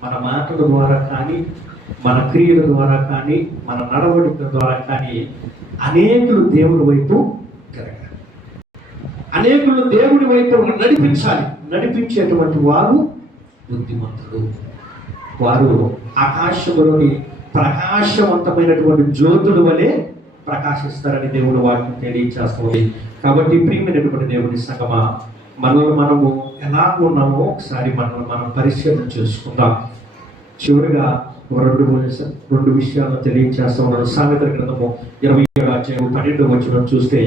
మన మాటల ద్వారా కానీ, మన క్రియల ద్వారా కానీ, మన నడవడిక ద్వారా కానీ అనేకులు దేవుని వైపు తిరగాలి. అనేకులు దేవుని వైపు నడిపించాలి. నడిపించేటువంటి వారు బుద్ధిమంతులు. వారు ఆకాశంలోని ప్రకాశవంతమైనటువంటి జ్యోతుల వలె ప్రకాశిస్తారని దేవుని వాక్యం తెలియజేస్తుంది. కాబట్టి ప్రియమైనటువంటి దేవుని సంగమా, మనము ఎలా ఉన్నామో ఒకసారి మనం పరిశీలన చేసుకుందాం. చివరిగా రెండు విషయాలను తెలియజేస్తా ఉన్నాడు. సామెతల గ్రంథము 27వ అధ్యాయము 12వ వచనం చూస్తే,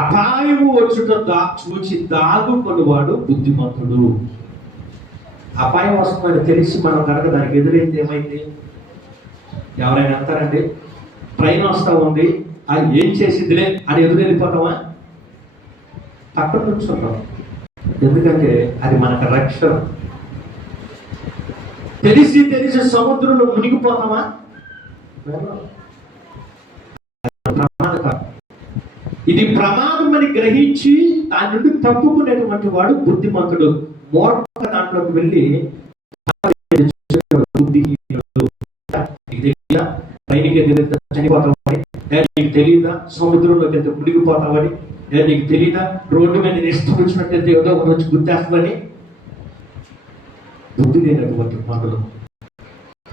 అపాయము వచ్చుట చూచి దాగుకొనివాడు బుద్ధిమంతుడు. అపాయం వస్తుందని తెలిసి మనం కనుక దానికి ఎదురైంది ఏమైంది? ఎవరైనా అంటారండి, ట్రైన్ వస్తా ఉంది, అది ఏం చేసిందిలే అని ఎదురు వెళ్ళిపోతామా? పక్కన కూర్చుంటాం. ఎందుకంటే అది మనకు రక్షణ. తెలిసి సముద్రంలో మునిగిపోతామా? ప్రమాదకరం. ఇది ప్రమాదం అని గ్రహించి దాని నుండి తప్పుకునేటువంటి వాడు బుద్ధిమంతుడు. మూర్ఖ దాంట్లోకి వెళ్ళి చనిపోతామని, నీకు తెలియదా సముద్రంలోకి వెళ్తే మునిగిపోతామని, నీకు తెలియదా రోడ్డు మీద ఇష్టం వచ్చినట్టు వెళ్తే ఏదో ఒక వచ్చి గుర్తేస్తామని. బుద్ధి లేనటువంటి పనులు,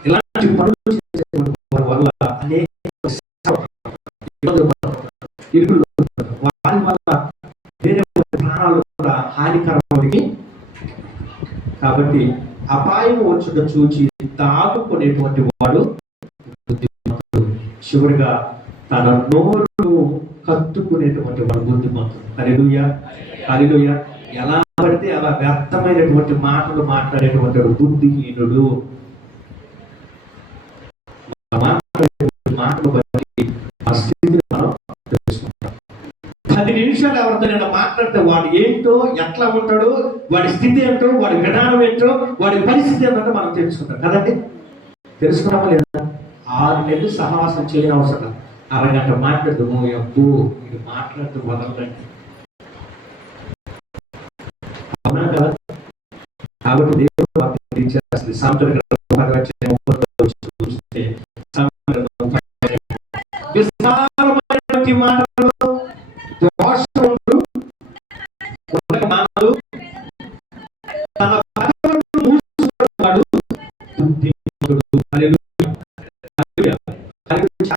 ఇలాంటి పనులు చేసేటువంటి వల్ల అనేక వారి వల్ల వేరే ప్రాణాలు కూడా హానికరమని. కాబట్టి అపాయం వచ్చుట చూచి దాగుకునేటువంటి వాడు బుద్ధిమంతుడు. చివరిగా తన నోరును కత్తుకునేటువంటి వాడు బుద్ధిమంతుడు. హల్లెలూయా, హల్లెలూయా. ఎలా పడితే అలా వ్యర్థమైనటువంటి మాటలు మాట్లాడేటువంటి బుద్ధిహీనుడు. మాటలు బట్టి ఆ స్థితిని మనం తెలుసుకుంటాం. 10 నిమిషాలు ఎవరితో మాట్లాడితే వాడు ఏంటో, ఎట్లా ఉంటాడో, వాడి స్థితి ఏంటో, వాడి విధానం ఏంటో, వాడి పరిస్థితి ఏంటో మనం తెలుసుకుంటాం కదండి. తెలుసుకున్నామా లేదా? 6 నెలలు సహవాసం చేయని అవసరం. అరగంట మాట్లాడుతూ అప్పు ఇది మాట్లాడుతూ వదలండి. అవునా కదా? కాబట్టి దేవుడు సామెతల విస్తారమైనటువంటి మాటలు దోషములు మానవుడు తన పదవులను మూసుకున్నాడు బుద్ధిమంతుడు. హల్లెలూయా, హల్లెలూయా, హల్లెలూయా.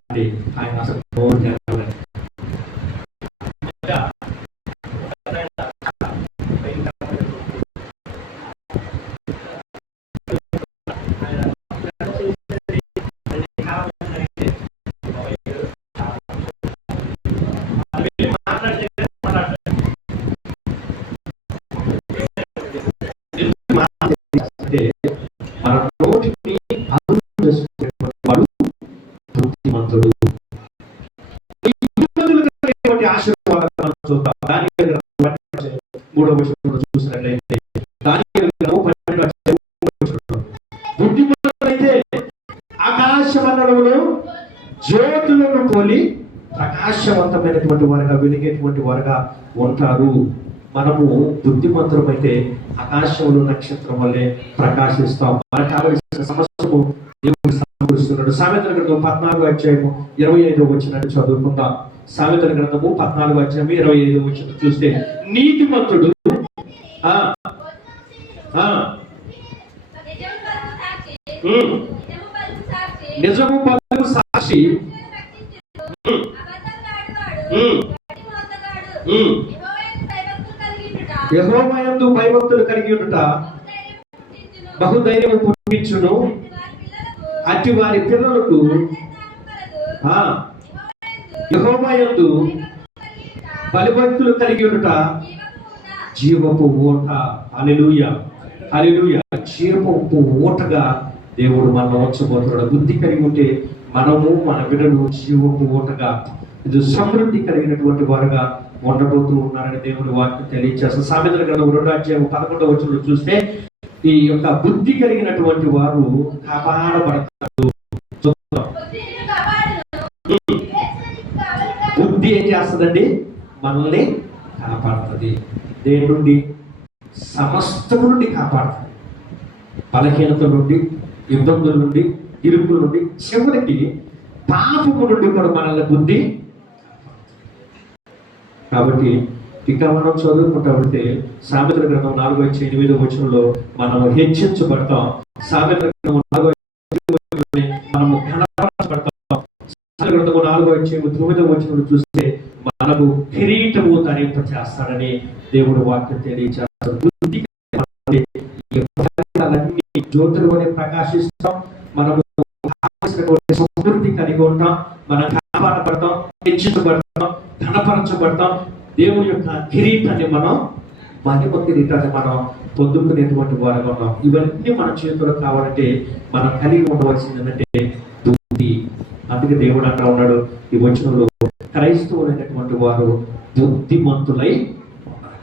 అంటే ఆయన అసలు నోరు తెరవలేదు. మన నోటిని అదుపు చేసుకునేవాడు బుద్ధిమంతుడు. ఆశీర్వాదాలను చూద్దాం. దానియేలు గ్రంథం 3వ వచనంలో చూసినట్లయితే, దానియేలు గ్రంథం 12వ అధ్యాయం బుద్ధిమంతుడైతే ఆకాశమండలంలో జ్యోతులను పోలి ప్రకాశవంతమైనటువంటి వారుగా, వెలిగేటువంటి వారుగా ఉంటారు. మనము బుద్ధిమంతులమైతే ఆకాశంలో నక్షత్రం వల్లే ప్రకాశిస్తాం. మనకు కావలసిన సమస్యము దేవుడు సమకూరుస్తున్నాడు. సామెతల గ్రంథం 14వ అధ్యాయము 25వ వచనాన్ని చదువుకుందాం. సామెతల గ్రంథము 14వ అధ్యాయం 25వ వచనం చూస్తే, నీతిమంతుడు నిజము పలుకు సాక్షి, యెహోవాయందు భయభక్తులు కలిగి ఉండుట బహుధైర్యము పుట్టించును. అట్టి వారి పిల్లలకు యెహోవాయందు బలిభక్తులు కలిగి ఉండుట జీవపు ఓట. హల్లెలూయా, హల్లెలూయా. జీవపు ఓటగా దేవుడు మనం ఉంచబోతున్నాడు. బుద్ధి కలిగి ఉంటే మనము మన బిడ్డలు జీవపు ఓటగా, ఇది సమృద్ధి కలిగినటువంటి వారుగా ఉండబోతూ ఉన్నారని దేవుని వాక్యం తెలియజేస్తారు. సామెతల గ్రంథం 2:11 వచనంలో చూస్తే ఈ యొక్క బుద్ధి కలిగినటువంటి వారు కాపాడబడతారు. బుద్ధి ఏం చేస్తుందండి? మనల్ని కాపాడుతుంది. దేని నుండి? సమస్తము నుండి కాపాడుతుంది. బలహీనత నుండి, ఇబ్బందుల నుండి, ఇరుకుల నుండి, చివరికి పాపము నుండి కూడా మనల్ని బుద్ధి. కాబట్టి ఇంకా మనం చదువుకుంటా ఉంటే సామెతల గ్రంథం 4:8 వచనంలో మనము హెచ్చించబడతాం. సామెతల గ్రంథం 4:8 మనము ఘనపరచబడతాం. సామెతల గ్రంథం 4:9 వచనంలో చూస్తే మనకు కిరీటము ధరింప చేస్తాడని దేవుడు వాక్యం తెలియజేస్తాడు. బుద్ధి జ్యోతులు అని ప్రకాశిస్తాం. మనము సమృద్ధి కలిగి ఉంటాం. మనం కాపాడబడతాం, హెచ్చించబడతాం, ఘనపరచబడతాం. దేవుని యొక్క కిరీటాన్ని మనం, మహిమ కిరీటాన్ని మనం పొందుకునేటువంటి వారుగా ఉన్నాం. ఇవన్నీ మన చేతుల్లో కావాలంటే మనం కలిగి ఉండవలసింది ఏంటంటే బుద్ధి. అందుకే దేవుడు అంటా ఉన్నాడు ఈ వచనంలో, క్రైస్తవులైనటువంటి వారు బుద్ధిమంతులై ఉన్నారు.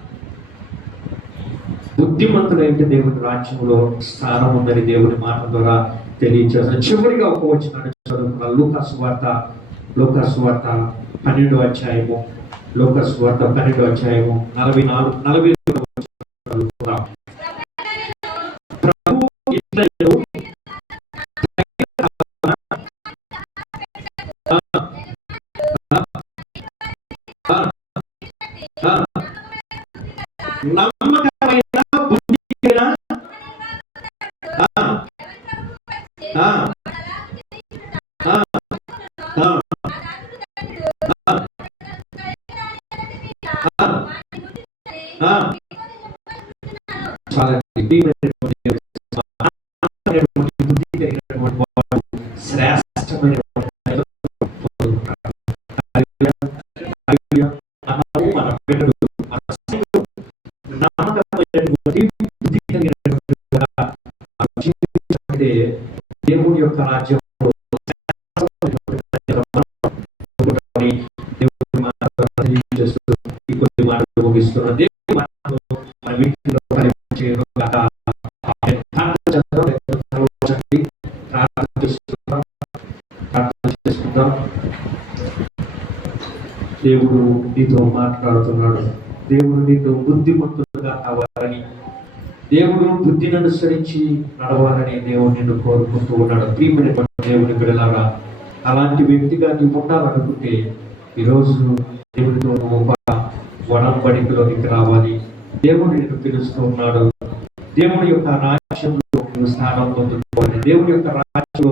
బుద్ధిమంతులైతే దేవుని రాజ్యంలో స్థానం ఉందని దేవుని మాట ద్వారా తెలియజేస్తాను. చివరిగా ఒక వచనాన్ని చదువుకున్నాను. లూకాసు వార్త 12వ అధ్యాయము. లూకాసు వార్త 12వ అధ్యాయము 44 చదువుకున్నాం. ప్రభు ఇతరులు నమ్మకమైన బుద్ధి చాలా శ్రేష్టమైన దేవుని యొక్క రాజ్యంలో దేవుని మాటలు తెలియజేస్తూ ఈ కొద్ది మాటలు ముగిస్తున్నారు. దేవుని మాటలు మన వీటిలో దేవుడు నీతో మాట్లాడుతున్నాడు. దేవుడు నీతో బుద్ధిమంతులుగా కావాలని, దేవుడు బుద్ధిని అనుసరించి నడవాలని దేవుడు నిన్ను కోరుకుంటూ ఉన్నాడు. ప్రియమైన దేవుని బిడ్డలారా, అలాంటి వ్యక్తిగా నీవు ఉండాలనుకుంటే ఈరోజు దేవుడితో ఒక వడంబడికలోనికి రావాలి. దేవుడు నిన్ను పిలుస్తూ ఉన్నాడు. దేవుని యొక్క రాజ్యంలో నువ్వు స్థానం పొందుకోవాలి. దేవుని యొక్క రాజ్యంలో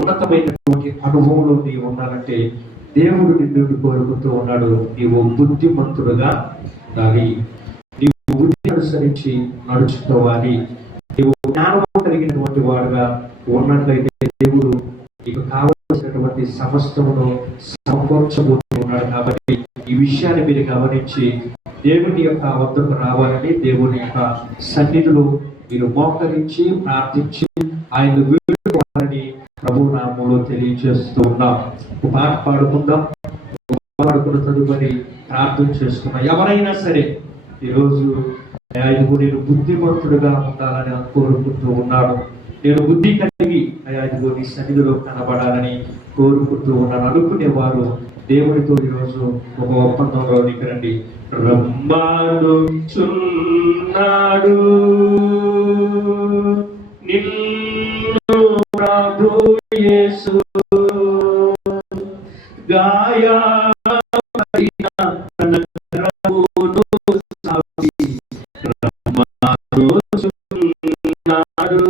ఉన్నతమైనటువంటి అనుభవంలో నీవు ఉండాలంటే దేవుడు నిన్ను కోరుకుంటూ ఉన్నాడు. నీవు బుద్ధిమంతుడుగా ఉండాలి. నీవు బుద్ధి అనుసరించి నడుచుకోవాలి. నీవు జ్ఞానము కలిగినటువంటి వాడుగా ఉన్నట్లయితే దేవుడు నీకు కావలసినటువంటి సమస్తమును సమకూర్చబోతూ ఉన్నాడు. కాబట్టి ఈ విషయాన్ని మీరు గమనించి దేవుని యొక్క వద్దకు రావాలని, దేవుని యొక్క సన్నిధిలో మీరు మోకరించి ప్రార్థించి ఆయన వీడుకోవాలని ప్రభు నామములో తెలియజేస్తూ ఉన్నాం. ఒక పాట పాడుకుందాం. పాడుకున్న తదుపరి ప్రార్థన చేసుకున్నాం. ఎవరైనా సరే ఈరోజు నేను బుద్ధిమంతుడుగా ఉండాలని కోరుకుంటూ ఉన్నాడు. నేను బుద్ధి కలిగి ఇదిగో నీ సన్నిధిలో కనబడాలని కోరుకుంటూ ఉన్నాను అనుకునేవారు దేవుడితో ఈరోజు ఒక ఒప్పందంలోనికి రండి. రమ్మను చున్నాడు నిన్ను ప్రభు యేసు, గాయపడిన నరమును సాపి రమ్మను చున్నాడు.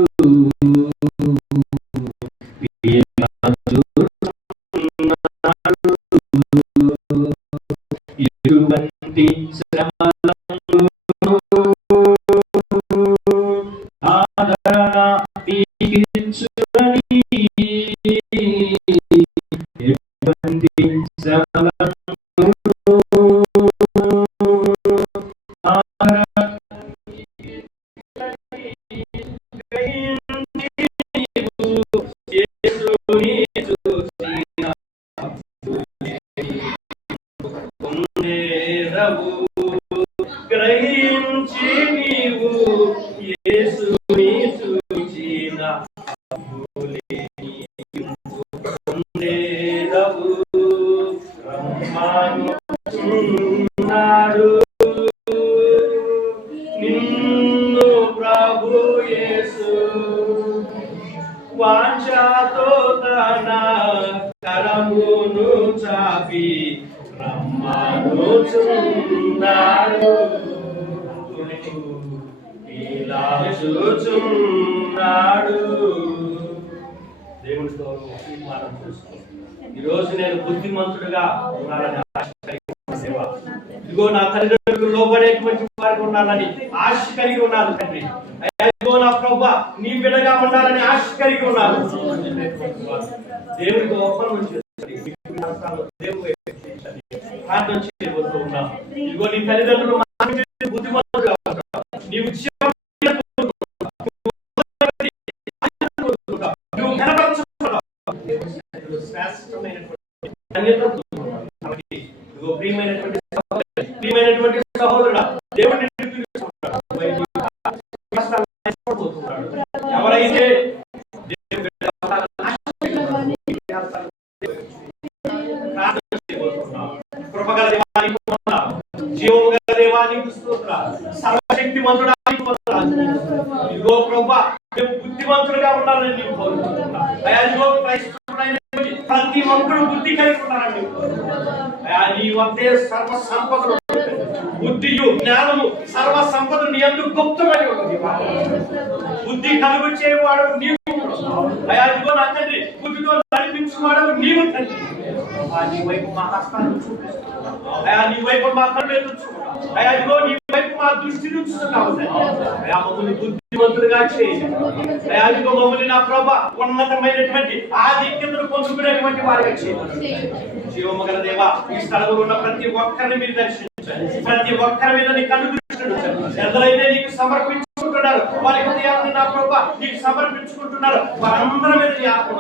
ఎటువంటి శ్రమలను ఆదరణ నీకిచ్చునని, ఎటువంటి శ్రమలను ఎరవు గ్రహించి నీవు యేసుని చూచిన పొందేదవు. రమ్మనుచున్నాడు నిన్ను ప్రభు యేసు, వాంఛతో తన కరమును చాపి రమ్మనుచున్నాడు. ఇలా చూచున్నాడు. దేవుడితో తీర్మానం చేసుకో. ఈరోజు నేను బుద్ధిమంతుడుగా ఉండాలని ఆశ కలిగి ఉన్నాను దేవా. ఇదిగో నా తల్లిదండ్రులకు లోబడేటువంటి వారికి ఉండాలని ఆశ కలిగి ఉన్నాను తండ్రి. ఇదిగో నా ప్రభువా నీ బిడ్డగా ఉండాలని ఆశ కలిగి ఉన్నాను. దేవుడితో ఒప్పందం చేసుకోండి. దేవుడు ప్రార్థన చేయబోతూ ఉన్నాం. ఇదిగో నీ తల్లిదండ్రులు బుద్ధిమంతుడుగా ఉంటారు. నీవు ప్రియమైనటువంటి సహోదరుడా దేవుడిని ఎవరైతే కృపగల దేవానికి వందనాలు, జీవముగల దేవానికి స్తోత్రాలు, సర్వశక్తిమంతుడానికి వందనాలు. ఇదిగో ప్రభువా మేము బుద్ధిమంతులుగా ఉండాలని నీవు కోరుకుంటున్నాం. అయ్యా ఇదిగో క్రైస్తవుడైనటువంటి ప్రతి ఒక్కరు బుద్ధి కలిగి ఉన్నారని అయ్యా నీ వద్దే సర్వ సంపదలు, బుద్ధియు జ్ఞానము సర్వ సంపదలు నీ యందు గుప్తమని ఉంది. బుద్ధి కలుగు చేయవాడు నీవు అయ్యా. ఇదిగో నా తండ్రి బుద్ధితో నడిపించువాడు నీవు తండ్రి. నీ వైపు మా హస్తాన్ని చూపిస్తున్నావు అయ్యా, నీ వైపు మా కళ్ళు చూస్తున్నావు అయ్యా. ఇదిగో నీ వైపు మా దృష్టి ఉంచుతున్నావు అయ్యా. మమ్మల్ని బుద్ధిమంతులుగా చేయండి అయ్యా. ఇదిగో మమ్మల్ని నా ప్రభా ఉన్నతమైనటువంటి ఆధిక్యతను పొందుకునేటువంటి వారిగా చేయండి. జీవమగల దేవా ఈ స్థలంలో ఉన్న ప్రతి ఒక్కరిని మీరు దర్శించండి. ప్రతి ఒక్కరి మీద నీ కళ్ళు దృష్టి ఎందరైతే నీకు సమర్పించుకుంటున్నారు వారి హృదయాన్ని నా ప్రభా నీకు సమర్పించుకుంటున్నారు వారందరి మీద నీ ఆత్మ